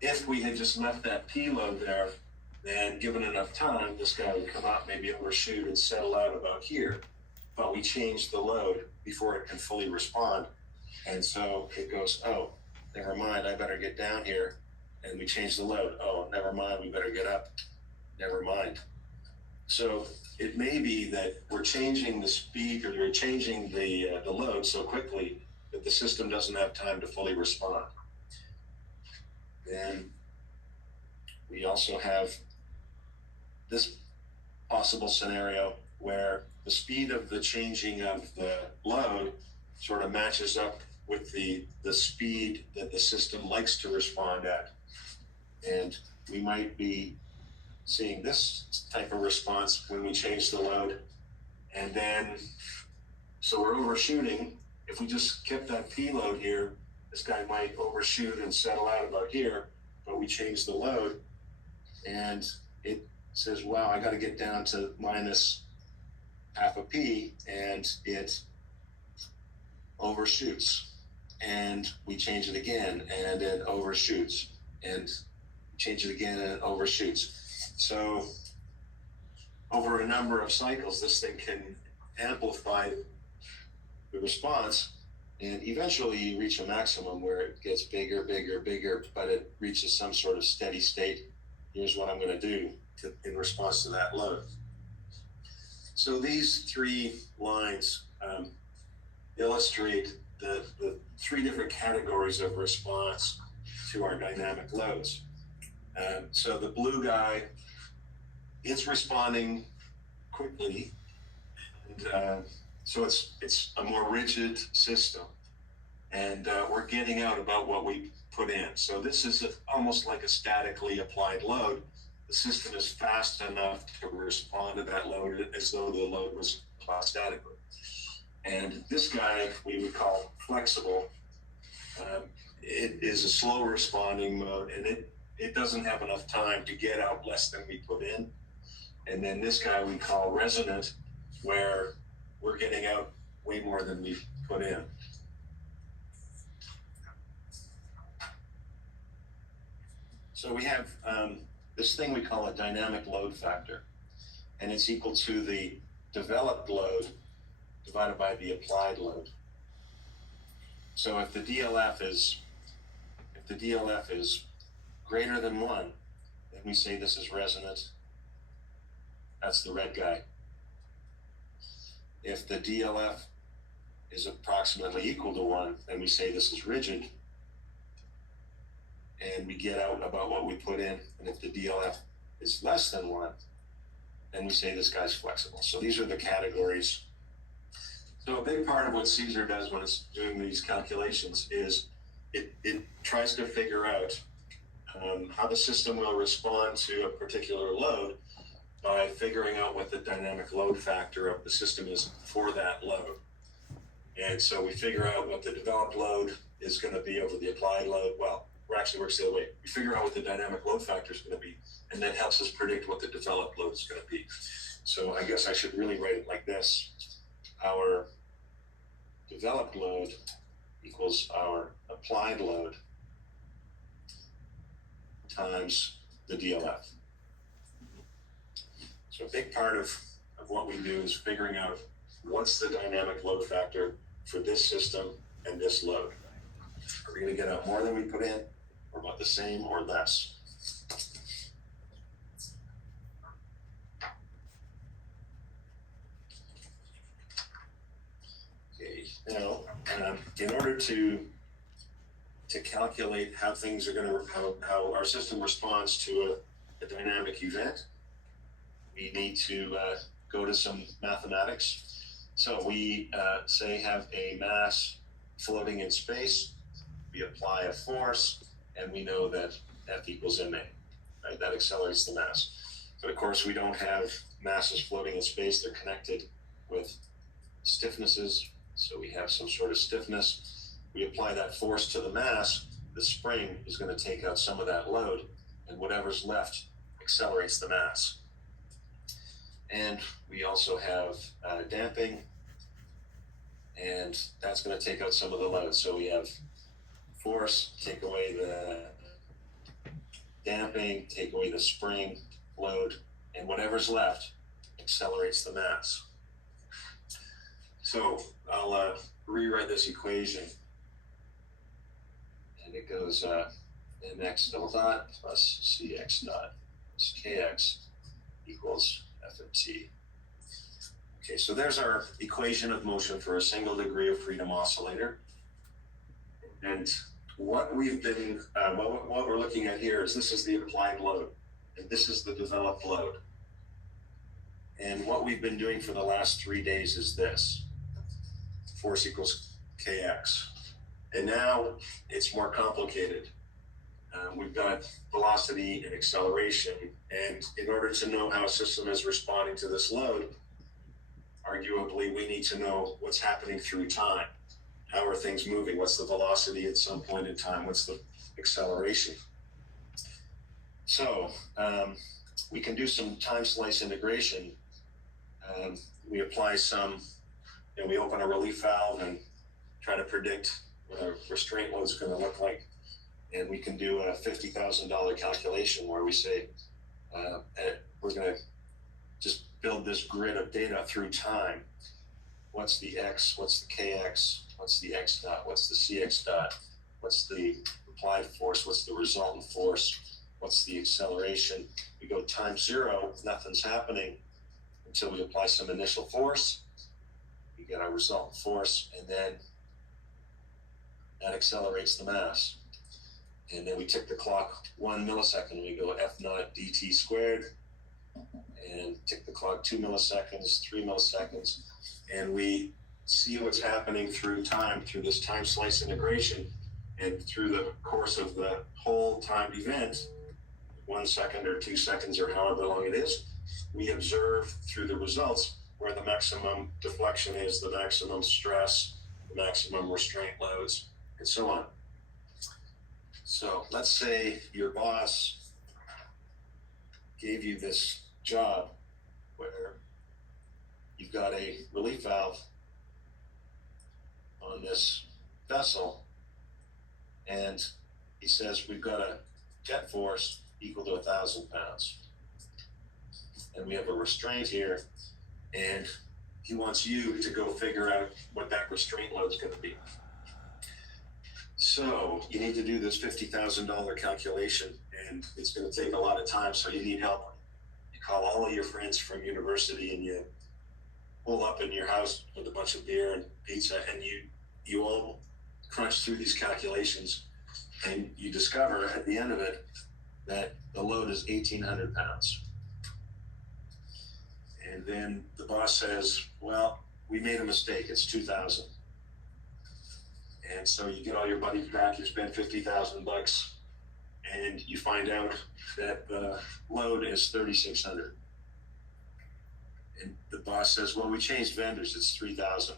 If we had just left that P load there, then given enough time, this guy would come out, maybe overshoot and settle out about here. But we changed the load before it can fully respond. And so it goes, oh, never mind, I better get down here. And we change the load. Oh, never mind, we better get up. Never mind. So it may be that we're changing the speed, or we're changing the load so quickly that the system doesn't have time to fully respond. Then we also have this possible scenario where the speed of the changing of the load sort of matches up with the speed that the system likes to respond at. And we might be seeing this type of response when we change the load. And then, so we're overshooting. If we just kept that P load here, this guy might overshoot and settle out about here, but we change the load and it says, wow, I got to get down to minus half a P, and it overshoots. And we change it again and it overshoots, and change it again and it overshoots. So over a number of cycles, this thing can amplify the response, and eventually you reach a maximum where it gets bigger, bigger, bigger, but it reaches some sort of steady state. Here's what I'm going to do in response to that load. So these three lines illustrate the three different categories of response to our dynamic loads. So the blue guy, it's responding quickly, and so it's a more rigid system, and we're getting out about what we put in. So this is almost like a statically applied load. The system is fast enough to respond to that load as though the load was applied statically. And this guy we would call flexible. It is a slow responding mode, and it doesn't have enough time to get out less than we put in. And then this guy we call resonant, where we're getting out way more than we put in. So we have this thing we call a dynamic load factor, and it's equal to the developed load divided by the applied load. So if the DLF is greater than 1, then we say this is resonant. That's the red guy. If the DLF is approximately equal to 1, then we say this is rigid. and we get out about what we put in. And if the DLF is less than 1, then we say this guy's flexible. So these are the categories. So a big part of what Caesar does when it's doing these calculations is it tries to figure out how the system will respond to a particular load by figuring out what the dynamic load factor of the system is for that load. And so we figure out what the developed load is going to be over the applied load. Well, it actually works the other way. We figure out what the dynamic load factor is going to be, and that helps us predict what the developed load is going to be. So I guess I should really write it like this. Our developed load equals our applied load times the DLF. So a big part of what we do is figuring out what's the dynamic load factor for this system and this load. Are we going to get out more than we put in, or about the same, or less? Okay, now in order to calculate how things are going to, how our system responds to a dynamic event, we need to go to some mathematics. So we say have a mass floating in space, we apply a force, and we know that F equals ma, right? That accelerates the mass. But of course we don't have masses floating in space, they're connected with stiffnesses. So we have some sort of stiffness. We apply that force to the mass, the spring is going to take out some of that load, and whatever's left accelerates the mass. And we also have damping, and that's going to take out some of the load. So we have force, take away the damping, take away the spring load, and whatever's left accelerates the mass. So I'll rewrite this equation, and it goes mx double dot plus cx dot plus kx equals f of t. Okay, so there's our equation of motion for a single degree of freedom oscillator. And what we've been, what we're looking at here is this is the applied load, and this is the developed load. And what we've been doing for the last 3 days is this. Force equals kx. And now it's more complicated. We've got velocity and acceleration, and in order to know how a system is responding to this load, arguably we need to know what's happening through time. How are things moving? What's the velocity at some point in time? What's the acceleration? So we can do some time slice integration. We apply some, we open a relief valve and try to predict what a restraint load is going to look like. And we can do a $50,000 calculation where we say, we're going to just build this grid of data through time. What's the X? What's the KX? What's the X dot? What's the CX dot? What's the applied force? What's the resultant force? What's the acceleration? We go time 0, nothing's happening until we apply some initial force. We get our resultant force, and then that accelerates the mass. And then we tick the clock 1 millisecond. We go F naught dt squared, and tick the clock 2 milliseconds, 3 milliseconds, and we see what's happening through time, through this time slice integration, and through the course of the whole timed event, 1 second or 2 seconds or however long it is, we observe through the results where the maximum deflection is, the maximum stress, the maximum restraint loads, and so on. So let's say your boss gave you this job where you've got a relief valve on this vessel, and he says we've got a jet force equal to 1,000 pounds, and we have a restraint here, and he wants you to go figure out what that restraint load is going to be. So you need to do this $50,000 calculation, and it's going to take a lot of time, so you need help. You call all of your friends from university, and you pull up in your house with a bunch of beer and pizza, and you all crunch through these calculations, And you discover at the end of it that the load is 1,800 pounds. And then the boss says, well, we made a mistake, it's 2,000. And so you get all your buddies back, you spend $50,000, and you find out that the load is 3,600. And the boss says, well, we changed vendors, it's 3,000.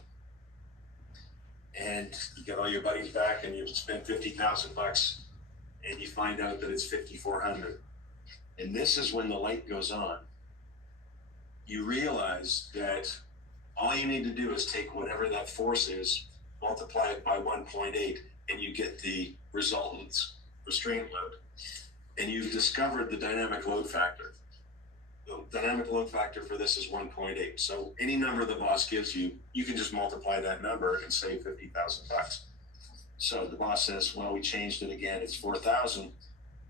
And you get all your buddies back and you spend $50,000 and you find out that it's 5,400. And this is when the light goes on. You realize that all you need to do is take whatever that force is, multiply it by 1.8, and you get the resultant restraint load. And you've discovered the dynamic load factor. The dynamic load factor for this is 1.8. So any number the boss gives you, you can just multiply that number and save $50,000. So the boss says, well, we changed it again, it's 4,000.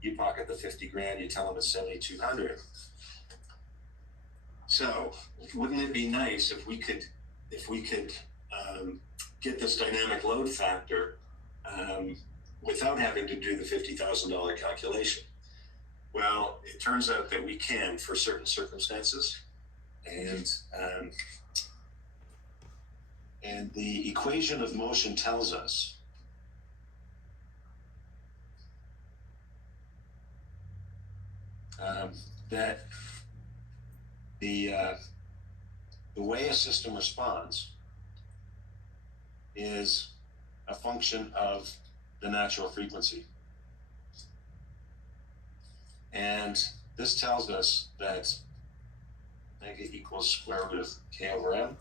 You pocket the 50 grand, you tell them it's 7,200. So wouldn't it be nice if we could get this dynamic load factor without having to do the $50,000 calculation? Well, it turns out that we can for certain circumstances, and the equation of motion tells us that the way a system responds is a function of the natural frequency. And this tells us that omega equals square root of k over m.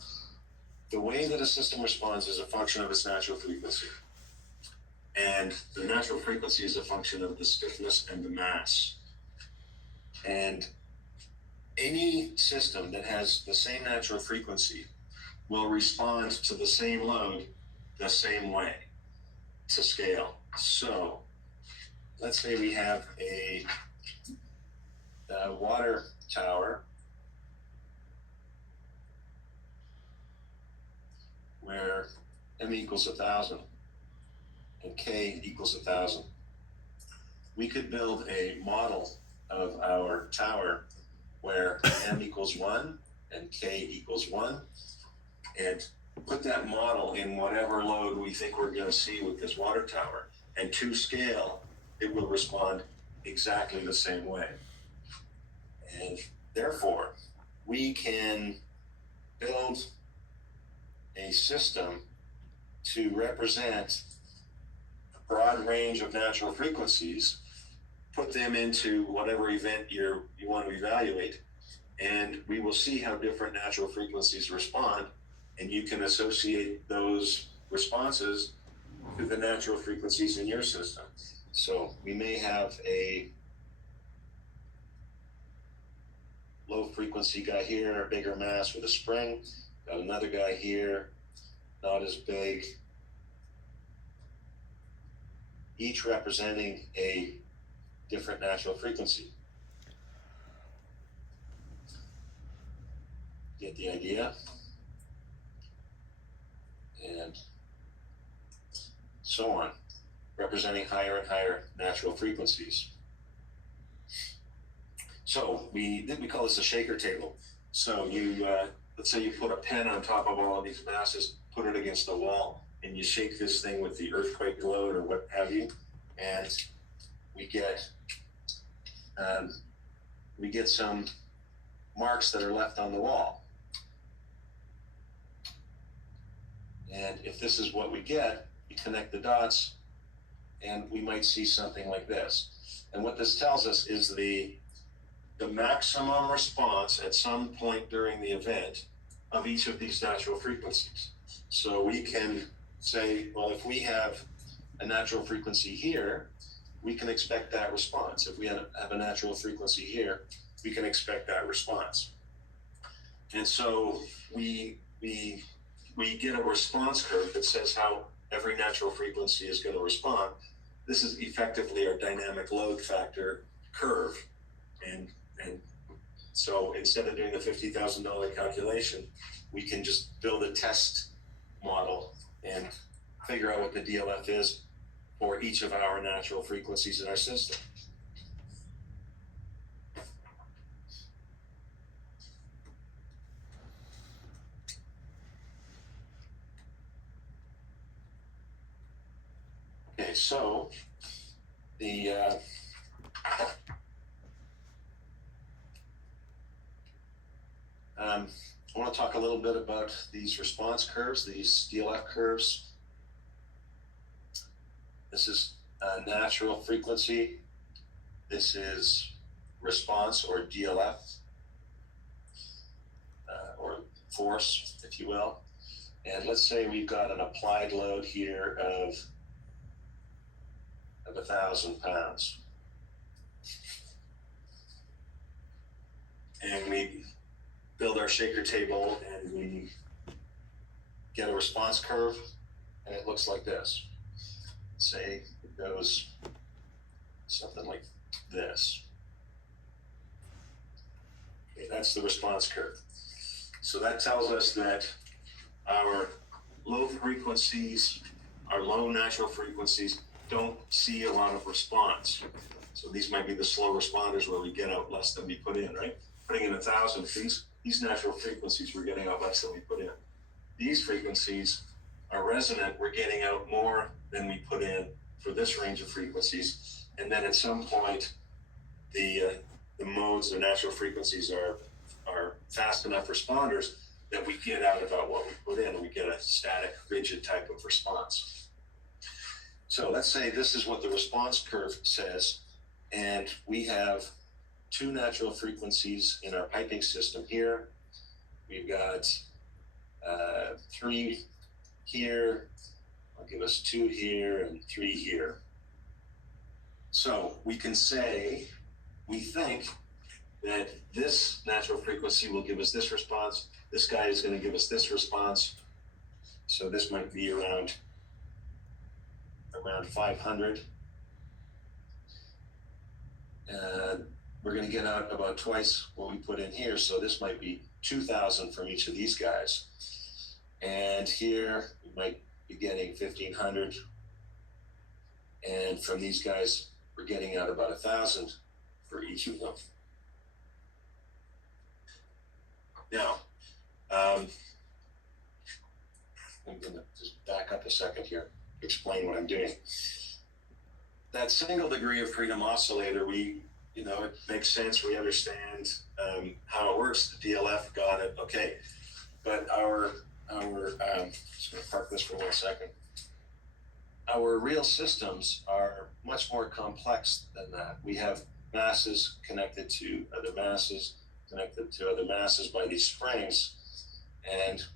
The way that a system responds is a function of its natural frequency. And the natural frequency is a function of the stiffness and the mass. And any system that has the same natural frequency will respond to the same load the same way to scale. So let's say we have a water tower where m equals 1,000 and k equals 1,000. We could build a model of our tower where m equals 1 and k equals 1, and put that model in whatever load we think we're going to see with this water tower. And to scale, it will respond exactly the same way. And therefore, we can build a system to represent a broad range of natural frequencies, put them into whatever event you want to evaluate, and we will see how different natural frequencies respond, and you can associate those responses to the natural frequencies in your system. So we may have a low frequency guy here, a bigger mass with a spring, got another guy here, not as big, each representing a different natural frequency. Get the idea? And so on, representing higher and higher natural frequencies. So we call this a shaker table. So you, let's say you put a pen on top of all of these masses, put it against the wall, and you shake this thing with the earthquake load or what have you, and we get some marks that are left on the wall. And if this is what we get, we connect the dots, and we might see something like this. And what this tells us is the maximum response at some point during the event of each of these natural frequencies. So we can say, well, if we have a natural frequency here, we can expect that response. If we have a natural frequency here, we can expect that response. And so we get a response curve that says how every natural frequency is going to respond. This is effectively our dynamic load factor curve. And so instead of doing the $50,000 calculation, we can just build a test model and figure out what the DLF is for each of our natural frequencies in our system. Okay, so the I want to talk a little bit about these response curves, these DLF curves. This is a natural frequency. This is response, or DLF, or force, if you will. And let's say we've got an applied load here of 1,000 pounds. And we build our shaker table and we get a response curve, and it looks like this. Say it goes something like this. Okay, that's the response curve. So that tells us that our low frequencies, our low natural frequencies, don't see a lot of response. So these might be the slow responders where we get out less than we put in, right? Putting in 1,000, these natural frequencies, we're getting out less than we put in. These frequencies are resonant, we're getting out more than we put in for this range of frequencies. And then at some point, the modes, the natural frequencies are fast enough responders that we get out about what we put in, and we get a static, rigid type of response. So let's say this is what the response curve says, and we have two natural frequencies in our piping system here. We've got 3 here, I'll give us 2 here and 3 here. So we can say, we think that this natural frequency will give us this response, this guy is going to give us this response. So this might be around 500. And we're going to get out about twice what we put in here. So this might be 2,000 from each of these guys. And here we might be getting 1,500. And from these guys, we're getting out about 1,000 for each of them. Now, I'm going to just back up a second here, explain what I'm doing. That single degree of freedom oscillator, it makes sense. We understand how it works. The DLF got it. Okay. But just going to park this for 1 second. Our real systems are much more complex than that. We have masses connected to other masses, connected to other masses by these springs, and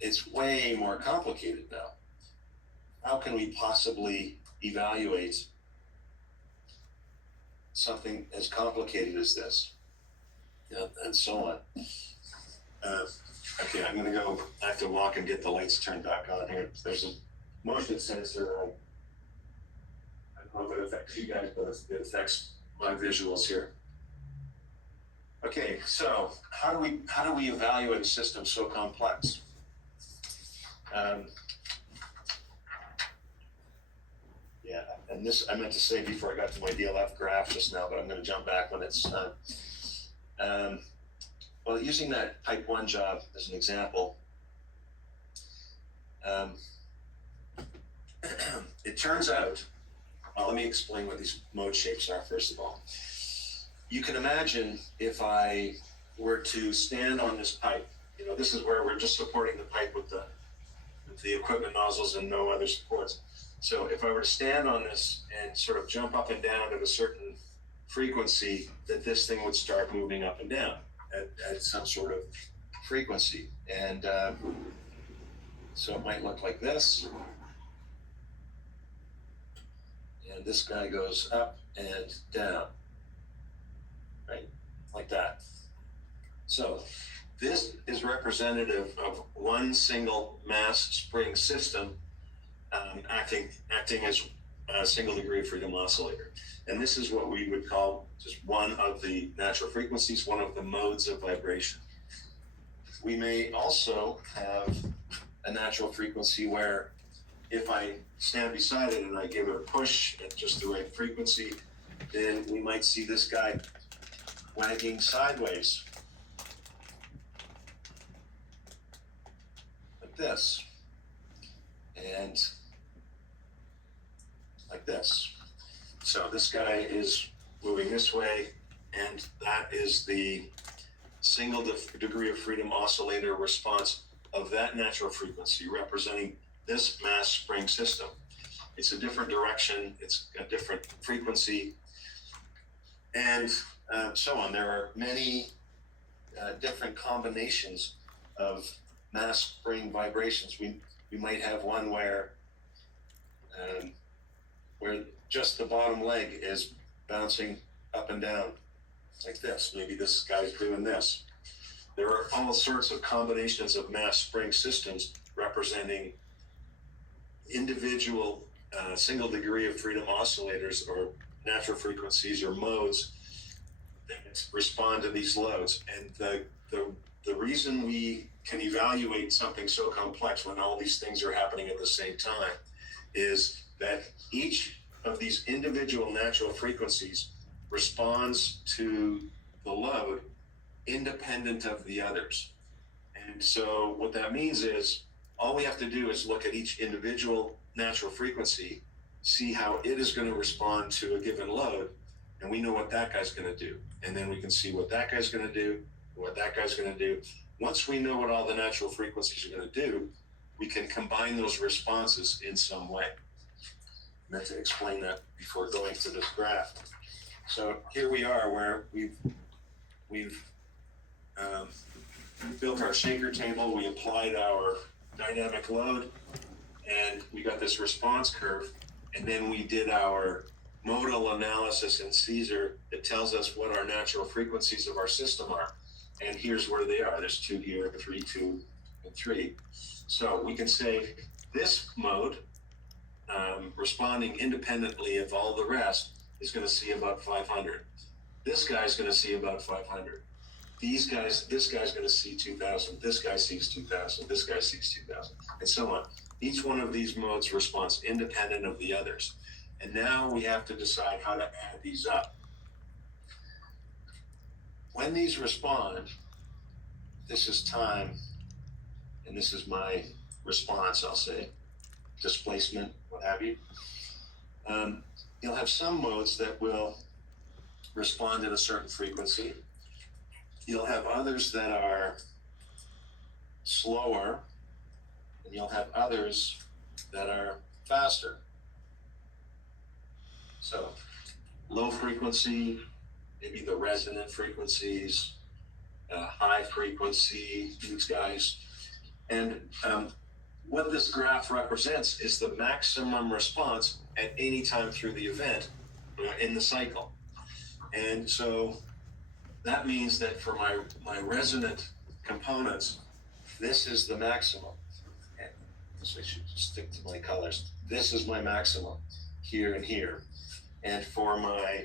it's way more complicated now. How can we possibly evaluate something as complicated as this? And so on. Okay, I'm going to go. I have to walk and get the lights turned back on here. There's a motion sensor. I don't know if it affects you guys, but it affects my visuals here. Okay, so how do we evaluate a system so complex? Yeah, and this I meant to say before I got to my DLF graph just now, but I'm going to jump back when it's done. Well, using that type 1 job as an example, it turns out, let me explain what these mode shapes are first of all. You can imagine if I were to stand on this pipe, this is where we're just supporting the pipe with the equipment nozzles and no other supports. So if I were to stand on this and sort of jump up and down at a certain frequency, that this thing would start moving up and down at some sort of frequency. And so it might look like this. And this guy goes up and down, right? Like that. So this is representative of one single mass spring system acting as a single degree of freedom oscillator. And this is what we would call just one of the natural frequencies, one of the modes of vibration. We may also have a natural frequency where if I stand beside it and I give it a push at just the right frequency, then we might see this guy wagging sideways, like this, and like this. So this guy is moving this way, and that is the single degree of freedom oscillator response of that natural frequency representing this mass spring system. It's a different direction, it's a different frequency, and so on. There are many different combinations of mass spring vibrations. We might have one where just the bottom leg is bouncing up and down like this. Maybe this guy's doing this. There are all sorts of combinations of mass spring systems representing individual single degree of freedom oscillators or natural frequencies or modes that respond to these loads. And the reason we can evaluate something so complex when all these things are happening at the same time is that each of these individual natural frequencies responds to the load independent of the others. And so what that means is all we have to do is look at each individual natural frequency, see how it is going to respond to a given load, and we know what that guy's going to do. And then we can see what that guy's going to do, what that guy's going to do. Once we know what all the natural frequencies are going to do, we can combine those responses in some way. I meant to explain that before going to this graph. So here we are where we've built our shaker table, we applied our dynamic load, and we got this response curve, and then we did our modal analysis in Caesar that tells us what our natural frequencies of our system are. And here's where they are. There's 2 here, 3, 2, and 3. So we can say this mode, responding independently of all the rest, is going to see about 500. This guy's going to see about 500. This guy's going to see 2,000. This guy sees 2,000. This guy sees 2,000, and so on. Each one of these modes responds independent of the others. And now we have to decide how to add these up. When these respond, this is time, and this is my response, I'll say, displacement, what have you. You'll have some modes that will respond at a certain frequency. You'll have others that are slower, and you'll have others that are faster. So low frequency, maybe the resonant frequencies, high frequency, these guys. And what this graph represents is the maximum response at any time through the event in the cycle. And so that means that for my resonant components, this is the maximum. And so I should stick to my colors. This is my maximum here and here. And for my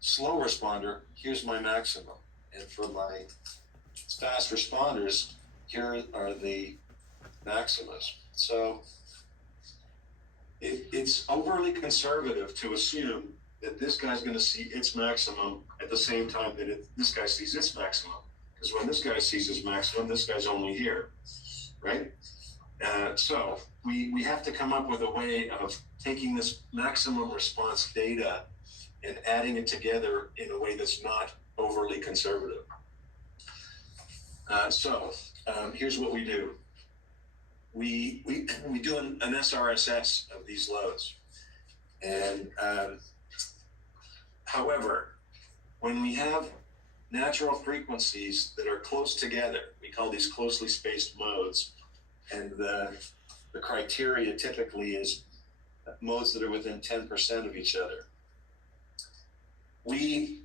slow responder, here's my maximum. And for my fast responders, here are the maximas. So it's overly conservative to assume that this guy's going to see its maximum at the same time that this guy sees its maximum. Because when this guy sees his maximum, this guy's only here, right? So we have to come up with a way of taking this maximum response data and adding it together in a way that's not overly conservative. So here's what we do. We do an SRSS of these loads. And however, when we have natural frequencies that are close together, we call these closely spaced modes, and the criteria typically is modes that are within 10% of each other. We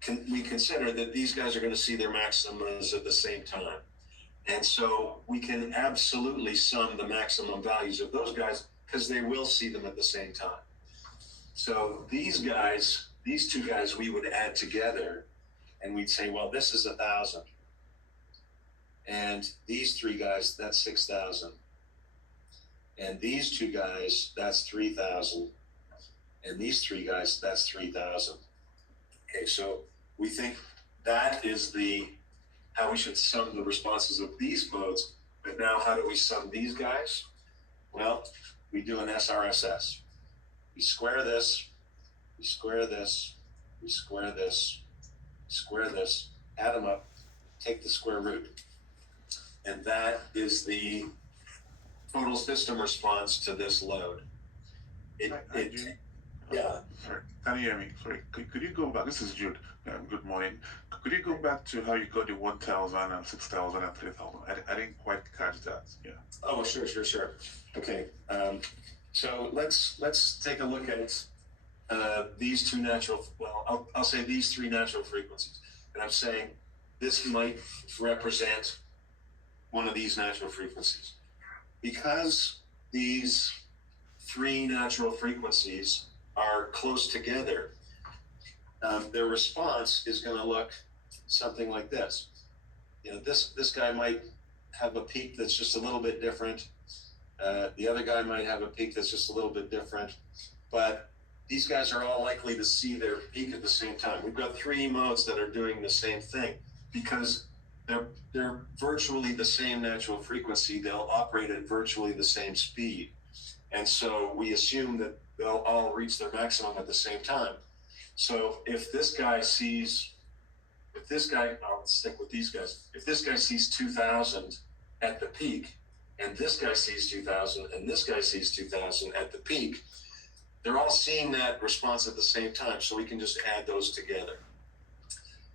consider that these guys are going to see their maximas at the same time. And so we can absolutely sum the maximum values of those guys because they will see them at the same time. So these two guys, we would add together and we'd say, well, this is 1,000. And these three guys, that's 6,000. And these two guys, that's 3,000. And these three guys, that's 3,000. Okay, so we think that is how we should sum the responses of these modes. But now how do we sum these guys? Well, we do an SRSS. We square this, we square this, we square this, square this, add them up, take the square root. And that is the total system response to this load. Yeah. Sorry, can you hear me? Sorry, could you go back? This is Jude. Good morning. Could you go back to how you got the 1,000 and 6,000 and 3,000? I didn't quite catch that. Yeah. Oh, sure. Okay. So let's take a look at these two natural. Well, I'll say these three natural frequencies, and I'm saying this might represent one of these natural frequencies, because these three natural frequencies are close together. Their response is going to look something like this. This guy might have a peak that's just a little bit different. The other guy might have a peak that's just a little bit different, but these guys are all likely to see their peak at the same time. We've got three modes that are doing the same thing because they're virtually the same natural frequency. They'll operate at virtually the same speed. And so we assume that they'll all reach their maximum at the same time. So if this guy, I'll stick with these guys. If this guy sees 2,000 at the peak, and this guy sees 2,000, and this guy sees 2,000 at the peak, they're all seeing that response at the same time. So we can just add those together.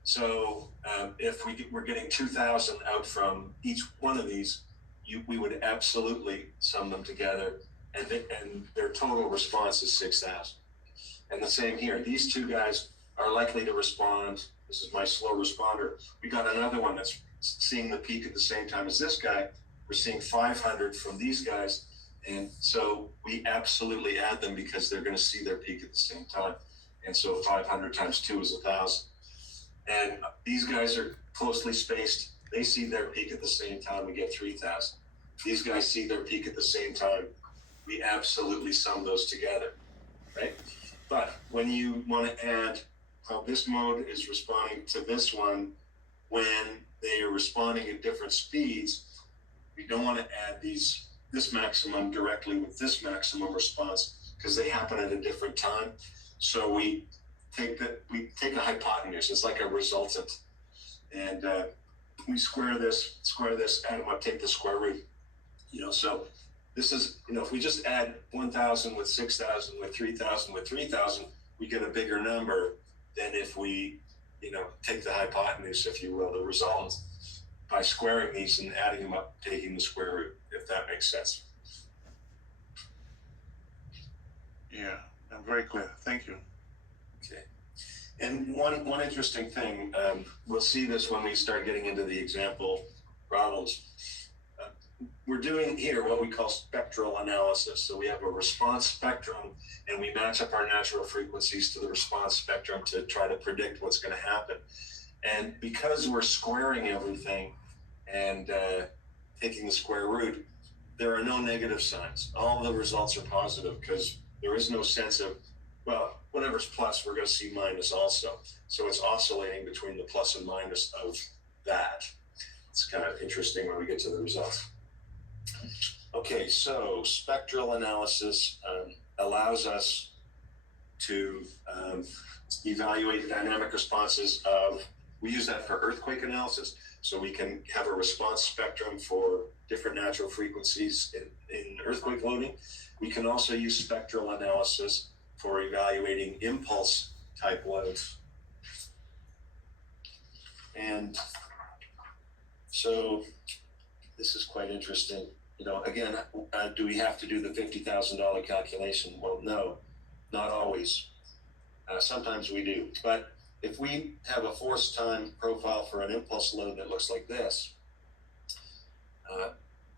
So if we're getting 2,000 out from each one of these, we would absolutely sum them together, and their total response is 6,000. And the same here. These two guys are likely to respond. This is my slow responder. We got another one that's seeing the peak at the same time as this guy. We're seeing 500 from these guys. And so we absolutely add them because they're going to see their peak at the same time. And so 500 times 2 is 1,000. And these guys are closely spaced. They see their peak at the same time. We get 3,000. These guys see their peak at the same time. We absolutely sum those together, right? But when you want to add how this mode is responding to this one, when they are responding at different speeds, we don't want to add this maximum directly with this maximum response because they happen at a different time. So we take a hypotenuse. It's like a resultant, and we square this, add them up, take the square root. So this is, if we just add 1,000 with 6,000 with 3,000 with 3,000, we get a bigger number than if we, take the hypotenuse, if you will, the result, by squaring these and adding them up, taking the square root, if that makes sense. Yeah, I'm very clear. Thank you. Okay. And one interesting thing, we'll see this when we start getting into the example problems. We're doing here what we call spectral analysis. So we have a response spectrum, and we match up our natural frequencies to the response spectrum to try to predict what's going to happen. And because we're squaring everything and taking the square root, there are no negative signs. All the results are positive because there is no sense of, well, whatever's plus, we're going to see minus also. So it's oscillating between the plus and minus of that. It's kind of interesting when we get to the results. Okay, so spectral analysis allows us to evaluate dynamic responses we use that for earthquake analysis. So we can have a response spectrum for different natural frequencies in earthquake loading. We can also use spectral analysis for evaluating impulse type loads. And so this is quite interesting. Again, do we have to do the $50,000 calculation? Well, no, not always. Sometimes we do. But if we have a force time profile for an impulse load that looks like this,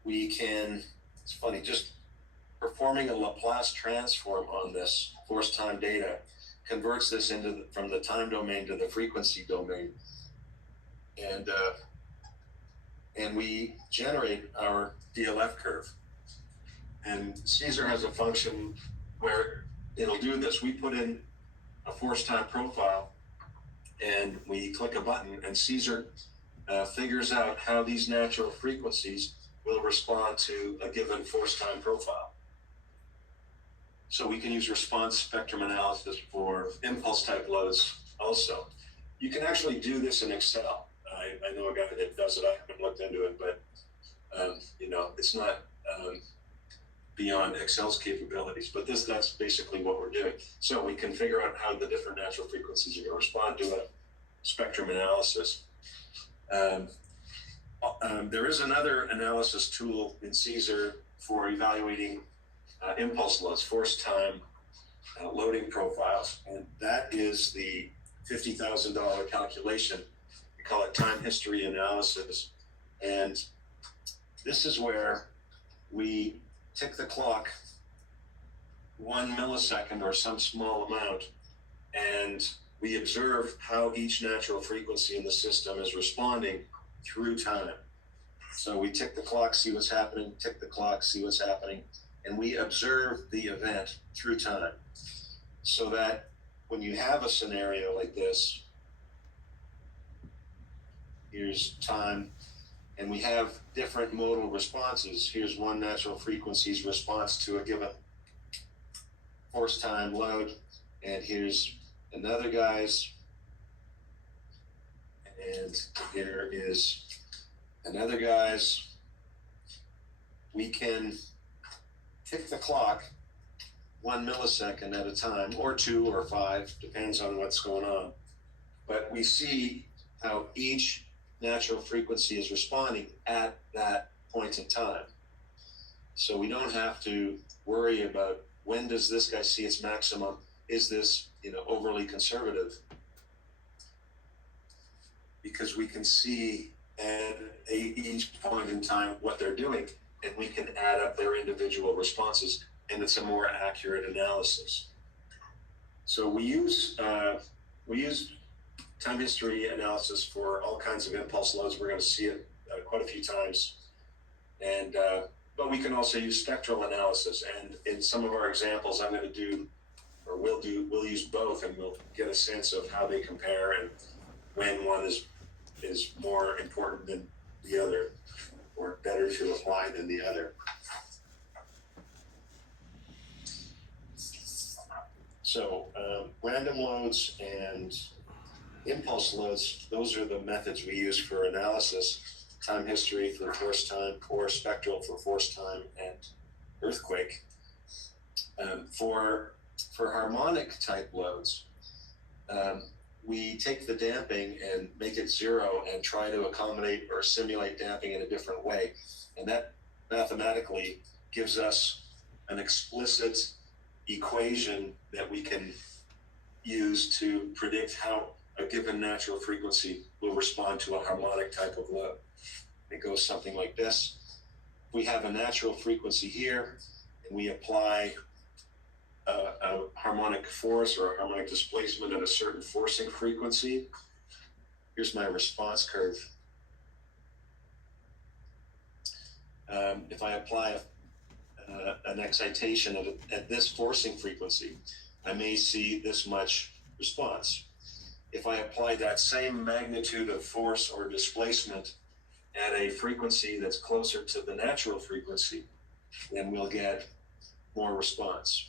we can, it's funny, just performing a Laplace transform on this force time data converts this from the time domain to the frequency domain. And we generate our DLF curve. And Caesar has a function where it'll do this. We put in a force time profile and we click a button, and Caesar figures out how these natural frequencies will respond to a given force time profile. So we can use response spectrum analysis for impulse type loads also. You can actually do this in Excel. I know a guy that does it. I haven't looked into it, but it's not beyond Excel's capabilities. But that's basically what we're doing. So we can figure out how the different natural frequencies are going to respond to a spectrum analysis. There is another analysis tool in Caesar for evaluating impulse loads, force time loading profiles, and that is the $50,000 calculation. We call it time history analysis, and this is where we tick the clock 1 millisecond or some small amount, and we observe how each natural frequency in the system is responding through time. So we tick the clock, see what's happening, tick the clock, see what's happening, and we observe the event through time. So that when you have a scenario like this, here's time, and we have different modal responses. Here's one natural frequency's response to a given force time load, and here's another guy's, and here is another guy's. We can tick the clock 1 millisecond at a time, or 2 or 5, depends on what's going on. But we see how each natural frequency is responding at that point in time. So we don't have to worry about when does this guy see its maximum? Is this overly conservative? Because we can see at each point in time what they're doing, and we can add up their individual responses, and it's a more accurate analysis. So we use time history analysis for all kinds of impulse loads. We're going to see it quite a few times, and but we can also use spectral analysis. And in some of our examples, I'm going to do, or we'll use both, and we'll get a sense of how they compare and when one is more important than the other, or better to apply than the other. So random loads and impulse loads, those are the methods we use for analysis. Time history for force time, or spectral for force time and earthquake. For harmonic type loads, we take the damping and make it 0 and try to accommodate or simulate damping in a different way. And that mathematically gives us an explicit equation that we can use to predict how a given natural frequency will respond to a harmonic type of load. It goes something like this. We have a natural frequency here, and we apply a harmonic force or a harmonic displacement at a certain forcing frequency. Here's my response curve. If I apply an excitation at this forcing frequency, I may see this much response. If I apply that same magnitude of force or displacement at a frequency that's closer to the natural frequency, then we'll get more response.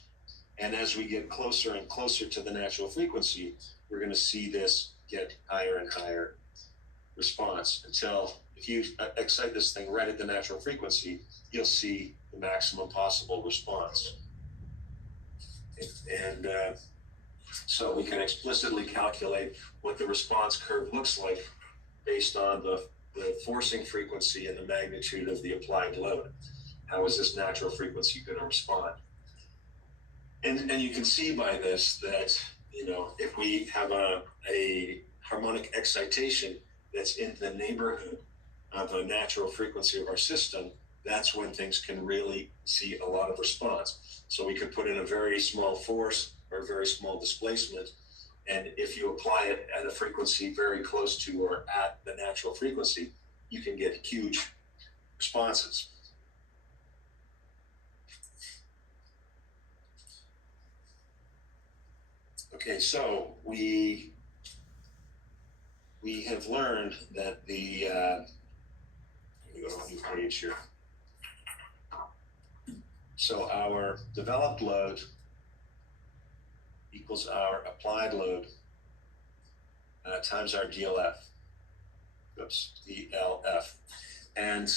And as we get closer and closer to the natural frequency, we're going to see this get higher and higher response, until if you excite this thing right at the natural frequency, you'll see the maximum possible response. And so we can explicitly calculate what the response curve looks like based on the forcing frequency and the magnitude of the applied load. How is this natural frequency going to respond? And you can see by this that, if we have a harmonic excitation that's in the neighborhood of a natural frequency of our system, that's when things can really see a lot of response. So we could put in a very small force or a very small displacement, and if you apply it at a frequency very close to or at the natural frequency, you can get huge responses. Okay, so we have learned that the let me go to a new page here. So our developed load equals our applied load times our DLF. Oops, DLF. And,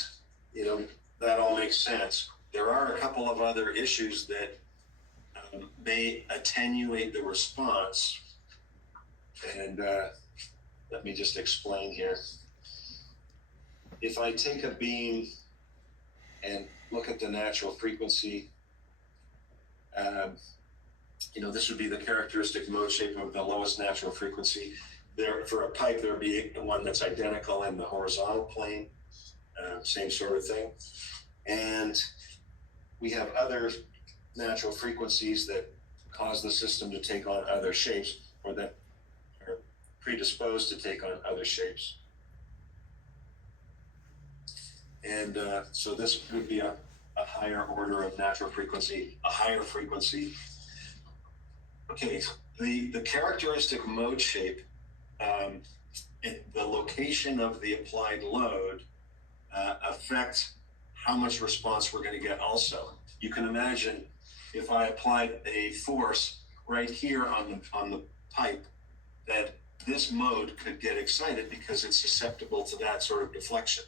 you know, that all makes sense. There are a couple of other issues that may attenuate the response. And let me just explain here. If I take a beam and look at the natural frequency, you know, this would be the characteristic mode shape of the lowest natural frequency. There, for a pipe, there would be one that's identical in the horizontal plane, same sort of thing. And we have other natural frequencies that cause the system to take on other shapes, or that are predisposed to take on other shapes. And so this would be a higher order of natural frequency, a higher frequency. Okay, the characteristic mode shape and the location of the applied load affect how much response we're going to get also. You can imagine if I applied a force right here on the pipe, that this mode could get excited because it's susceptible to that sort of deflection.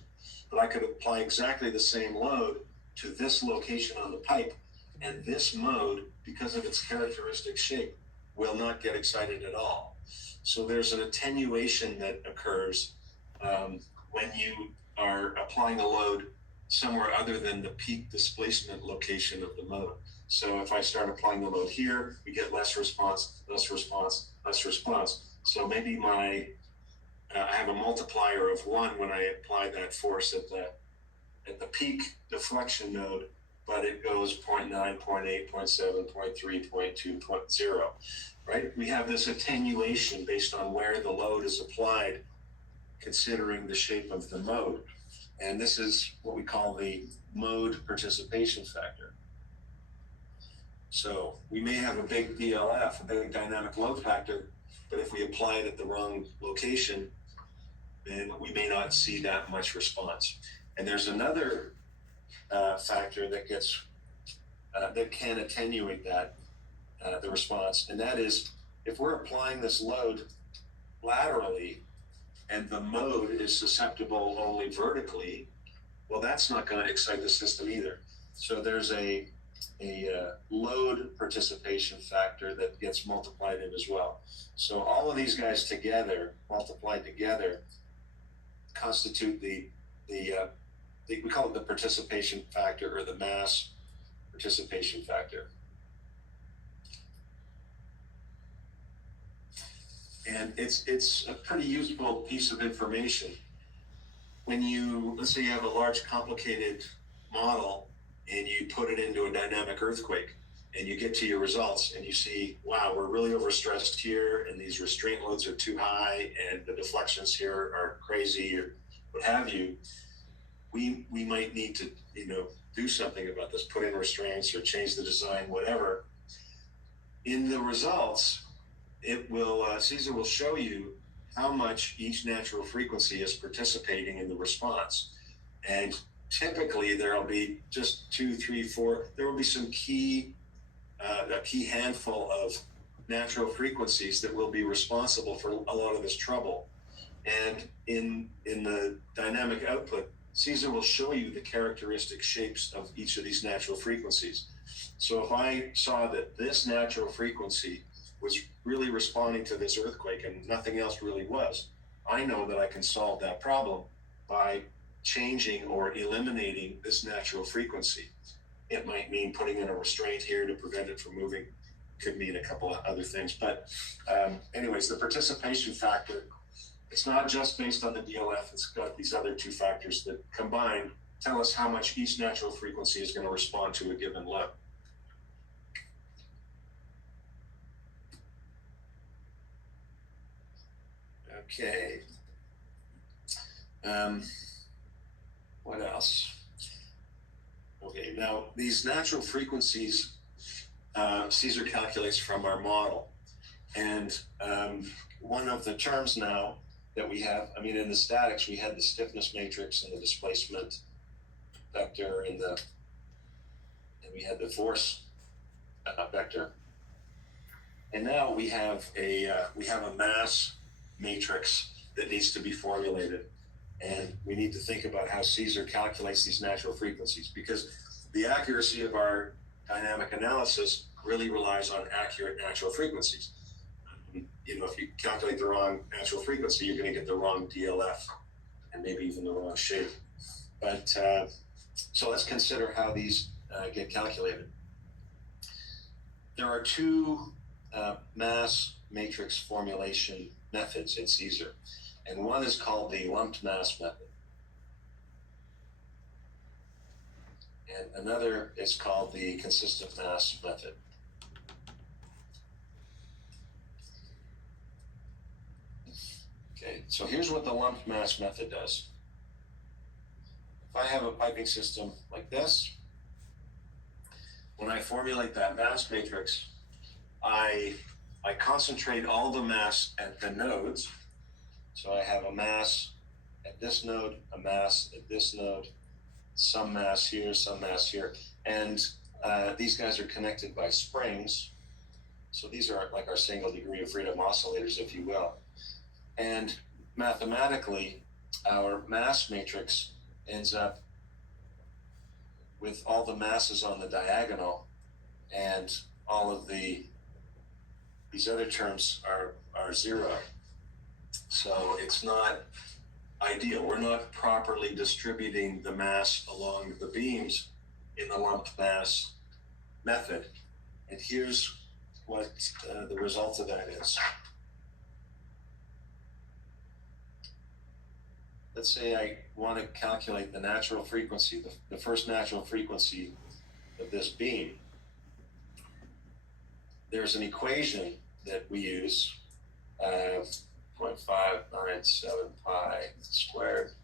But I could apply exactly the same load to this location on the pipe, and this mode, because of its characteristic shape, will not get excited at all. So there's an attenuation that occurs when you are applying a load somewhere other than the peak displacement location of the mode. So if I start applying the load here, we get less response, less response, less response. So maybe I have a multiplier of 1 when I apply that force at the peak deflection node, but it goes 0.9, 0.8, 0.7, 0.3, 0.2, 0.0, right? We have this attenuation based on where the load is applied, considering the shape of the mode. And this is what we call the mode participation factor. So we may have a big DLF, a big dynamic load factor, but if we apply it at the wrong location, then we may not see that much response. And there's another factor that gets that can attenuate that the response, and that is if we're applying this load laterally and the mode is susceptible only vertically, well, that's not going to excite the system either. So there's a load participation factor that gets multiplied in as well. So all of these guys together, multiplied together, constitute we call it the participation factor, or the mass participation factor. And it's a pretty useful piece of information. When let's say you have a large complicated model and you put it into a dynamic earthquake, and you get to your results and you see, wow, we're really overstressed here, and these restraint loads are too high, and the deflections here are crazy, or what have you. We might need to, do something about this, put in restraints or change the design, whatever. In the results, it will Caesar will show you how much each natural frequency is participating in the response. And typically there'll be just 2, 3, 4. There will be some a key handful of natural frequencies that will be responsible for a lot of this trouble. And in the dynamic output, Caesar will show you the characteristic shapes of each of these natural frequencies. So if I saw that this natural frequency was really responding to this earthquake and nothing else really was, I know that I can solve that problem by changing or eliminating this natural frequency. It might mean putting in a restraint here to prevent it from moving. Could mean a couple of other things. But anyways, the participation factor, it's not just based on the DLF. It's got these other two factors that combined tell us how much each natural frequency is going to respond to a given load. Okay. What else? Okay, now these natural frequencies, Caesar calculates from our model. And one of the terms now that we have, I mean, in the statics, we had the stiffness matrix and the displacement vector and we had the force vector. And now we have a mass matrix that needs to be formulated. And we need to think about how Caesar calculates these natural frequencies, because the accuracy of our dynamic analysis really relies on accurate natural frequencies. You know, if you calculate the wrong natural frequency, you're going to get the wrong DLF and maybe even the wrong shape. But so let's consider how these get calculated. There are two mass matrix formulation methods in Caesar, and one is called the lumped mass method, and another is called the consistent mass method. Okay, so here's what the lumped mass method does. If I have a piping system like this, when I formulate that mass matrix, I concentrate all the mass at the nodes. So I have a mass at this node, a mass at this node, some mass here, some mass here. And these guys are connected by springs. So these are like our single degree of freedom oscillators, if you will. And mathematically, our mass matrix ends up with all the masses on the diagonal, and all of these other terms are zero. So it's not ideal. We're not properly distributing the mass along the beams in the lumped mass method. And here's what the result of that is. Let's say I want to calculate the natural frequency, the first natural frequency of this beam. There's an equation that we use, 0.597 pi squared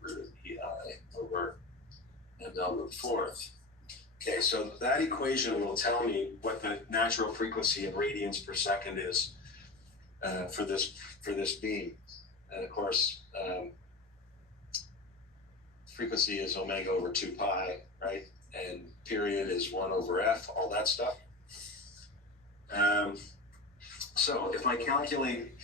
root of EI over ml to the fourth. Okay, so that equation will tell me what the natural frequency in radians per second is for this beam. And of course, frequency is omega over 2 pi, right? And period is 1 over f, all that stuff. So if I calculate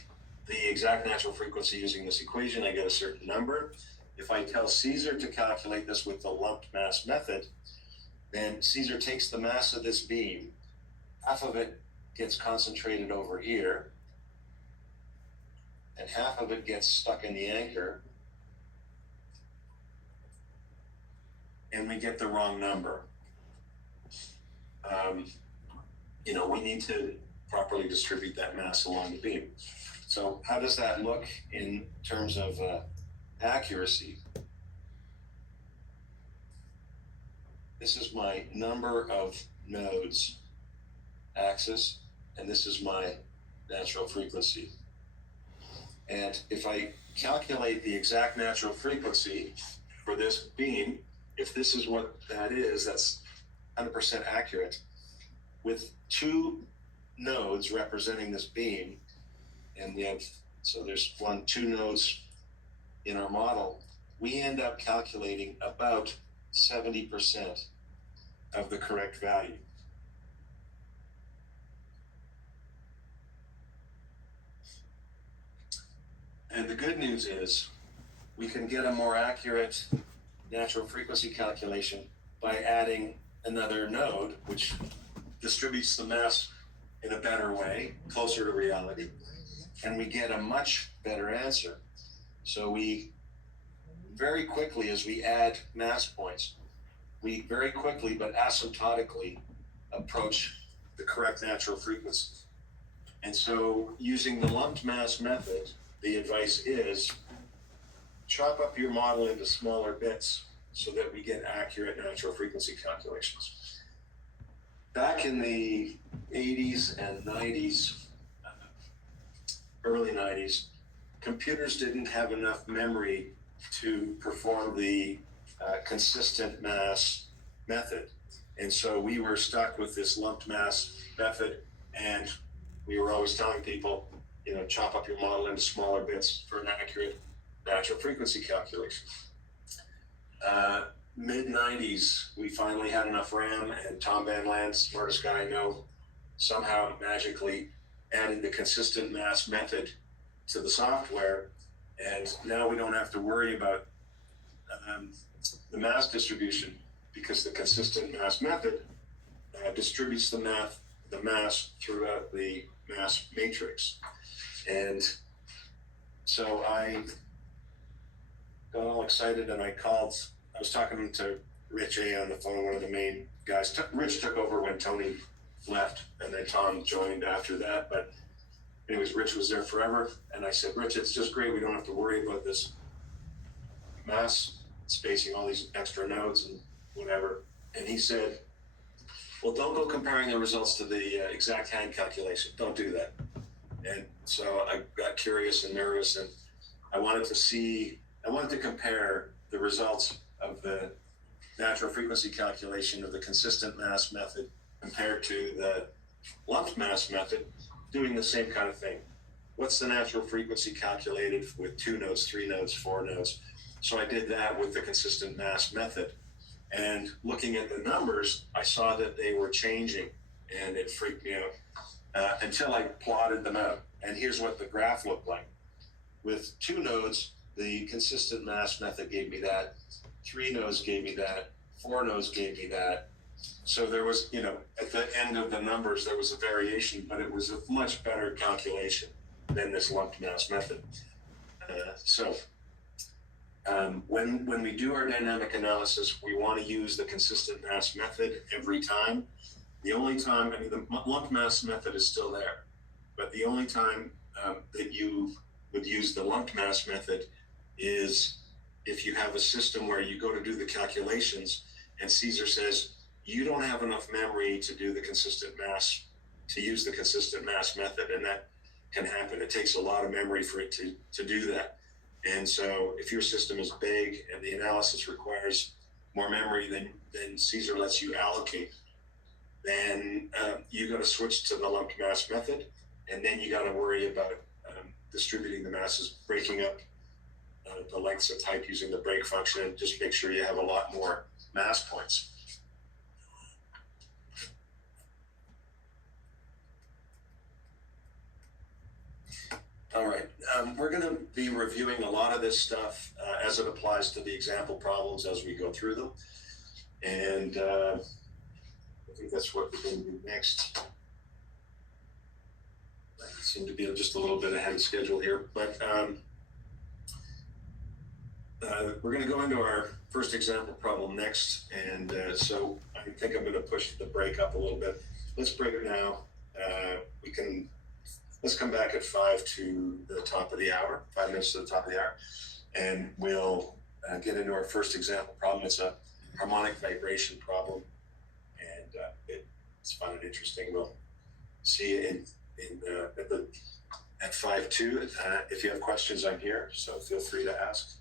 the exact natural frequency using this equation, I get a certain number. If I tell Caesar to calculate this with the lumped mass method, then Caesar takes the mass of this beam, half of it gets concentrated over here, and half of it gets stuck in the anchor, and we get the wrong number. We need to properly distribute that mass along the beam. So how does that look in terms of accuracy? This is my number of nodes axis, and this is my natural frequency. And if I calculate the exact natural frequency for this beam, if this is what that is, that's 100% accurate. With two nodes representing this beam, and there's two nodes in our model, we end up calculating about 70% of the correct value. And the good news is we can get a more accurate natural frequency calculation by adding another node, which distributes the mass in a better way, closer to reality, and we get a much better answer. So we very quickly, as we add mass points, we very quickly but asymptotically approach the correct natural frequency. And so using the lumped mass method, the advice is chop up your model into smaller bits so that we get accurate natural frequency calculations. Back in the 80s and 90s, early 90s, computers didn't have enough memory to perform the consistent mass method. And so we were stuck with this lumped mass method, and we were always telling people, chop up your model into smaller bits for an accurate natural frequency calculation. Mid 90s, we finally had enough RAM, and Tom Van Land, smartest guy I know, somehow magically added the consistent mass method to the software. And now we don't have to worry about the mass distribution, because the consistent mass method distributes the mass throughout the mass matrix. And so I got all excited, and I was talking to Rich A on the phone, one of the main guys. Rich took over when Tony left, and then Tom joined after that. But anyways, Rich was there forever. And I said, Rich, it's just great. We don't have to worry about this mass spacing, all these extra nodes and whatever. And he said, well, don't go comparing the results to the exact hand calculation. Don't do that. And so I got curious and nervous, and I wanted to compare the results of the natural frequency calculation of the consistent mass method compared to the lumped mass method, doing the same kind of thing. What's the natural frequency calculated with 2 nodes, 3 nodes, 4 nodes? So I did that with the consistent mass method. And looking at the numbers, I saw that they were changing, and it freaked me out until I plotted them out. And here's what the graph looked like. With 2 nodes, the consistent mass method gave me that. 3 nodes gave me that. 4 nodes gave me that. So there was, at the end of the numbers, there was a variation, but it was a much better calculation than this lumped mass method. When we do our dynamic analysis, we want to use the consistent mass method every time. The only time, the lumped mass method is still there, but the only time that you would use the lumped mass method is if you have a system where you go to do the calculations and Caesar says, you don't have enough memory to do the consistent mass, to use the consistent mass method, and that can happen. It takes a lot of memory for it to do that. And so if your system is big and the analysis requires more memory than Caesar lets you allocate, then you got to switch to the lumped mass method, and then you got to worry about distributing the masses, breaking up the lengths of type using the break function, and just make sure you have a lot more mass points. All right, we're going to be reviewing a lot of this stuff as it applies to the example problems as we go through them. And I think that's what we're going to do next. I seem to be just a little bit ahead of schedule here, but we're going to go into our first example problem next. And so I think I'm going to push the break up a little bit. Let's break now. Let's come back at 5 to the top of the hour, 5 minutes to the top of the hour, and we'll get into our first example problem. It's a harmonic vibration problem, and it's fun and interesting. We'll see you at 5 2. If you have questions, I'm here, so feel free to ask.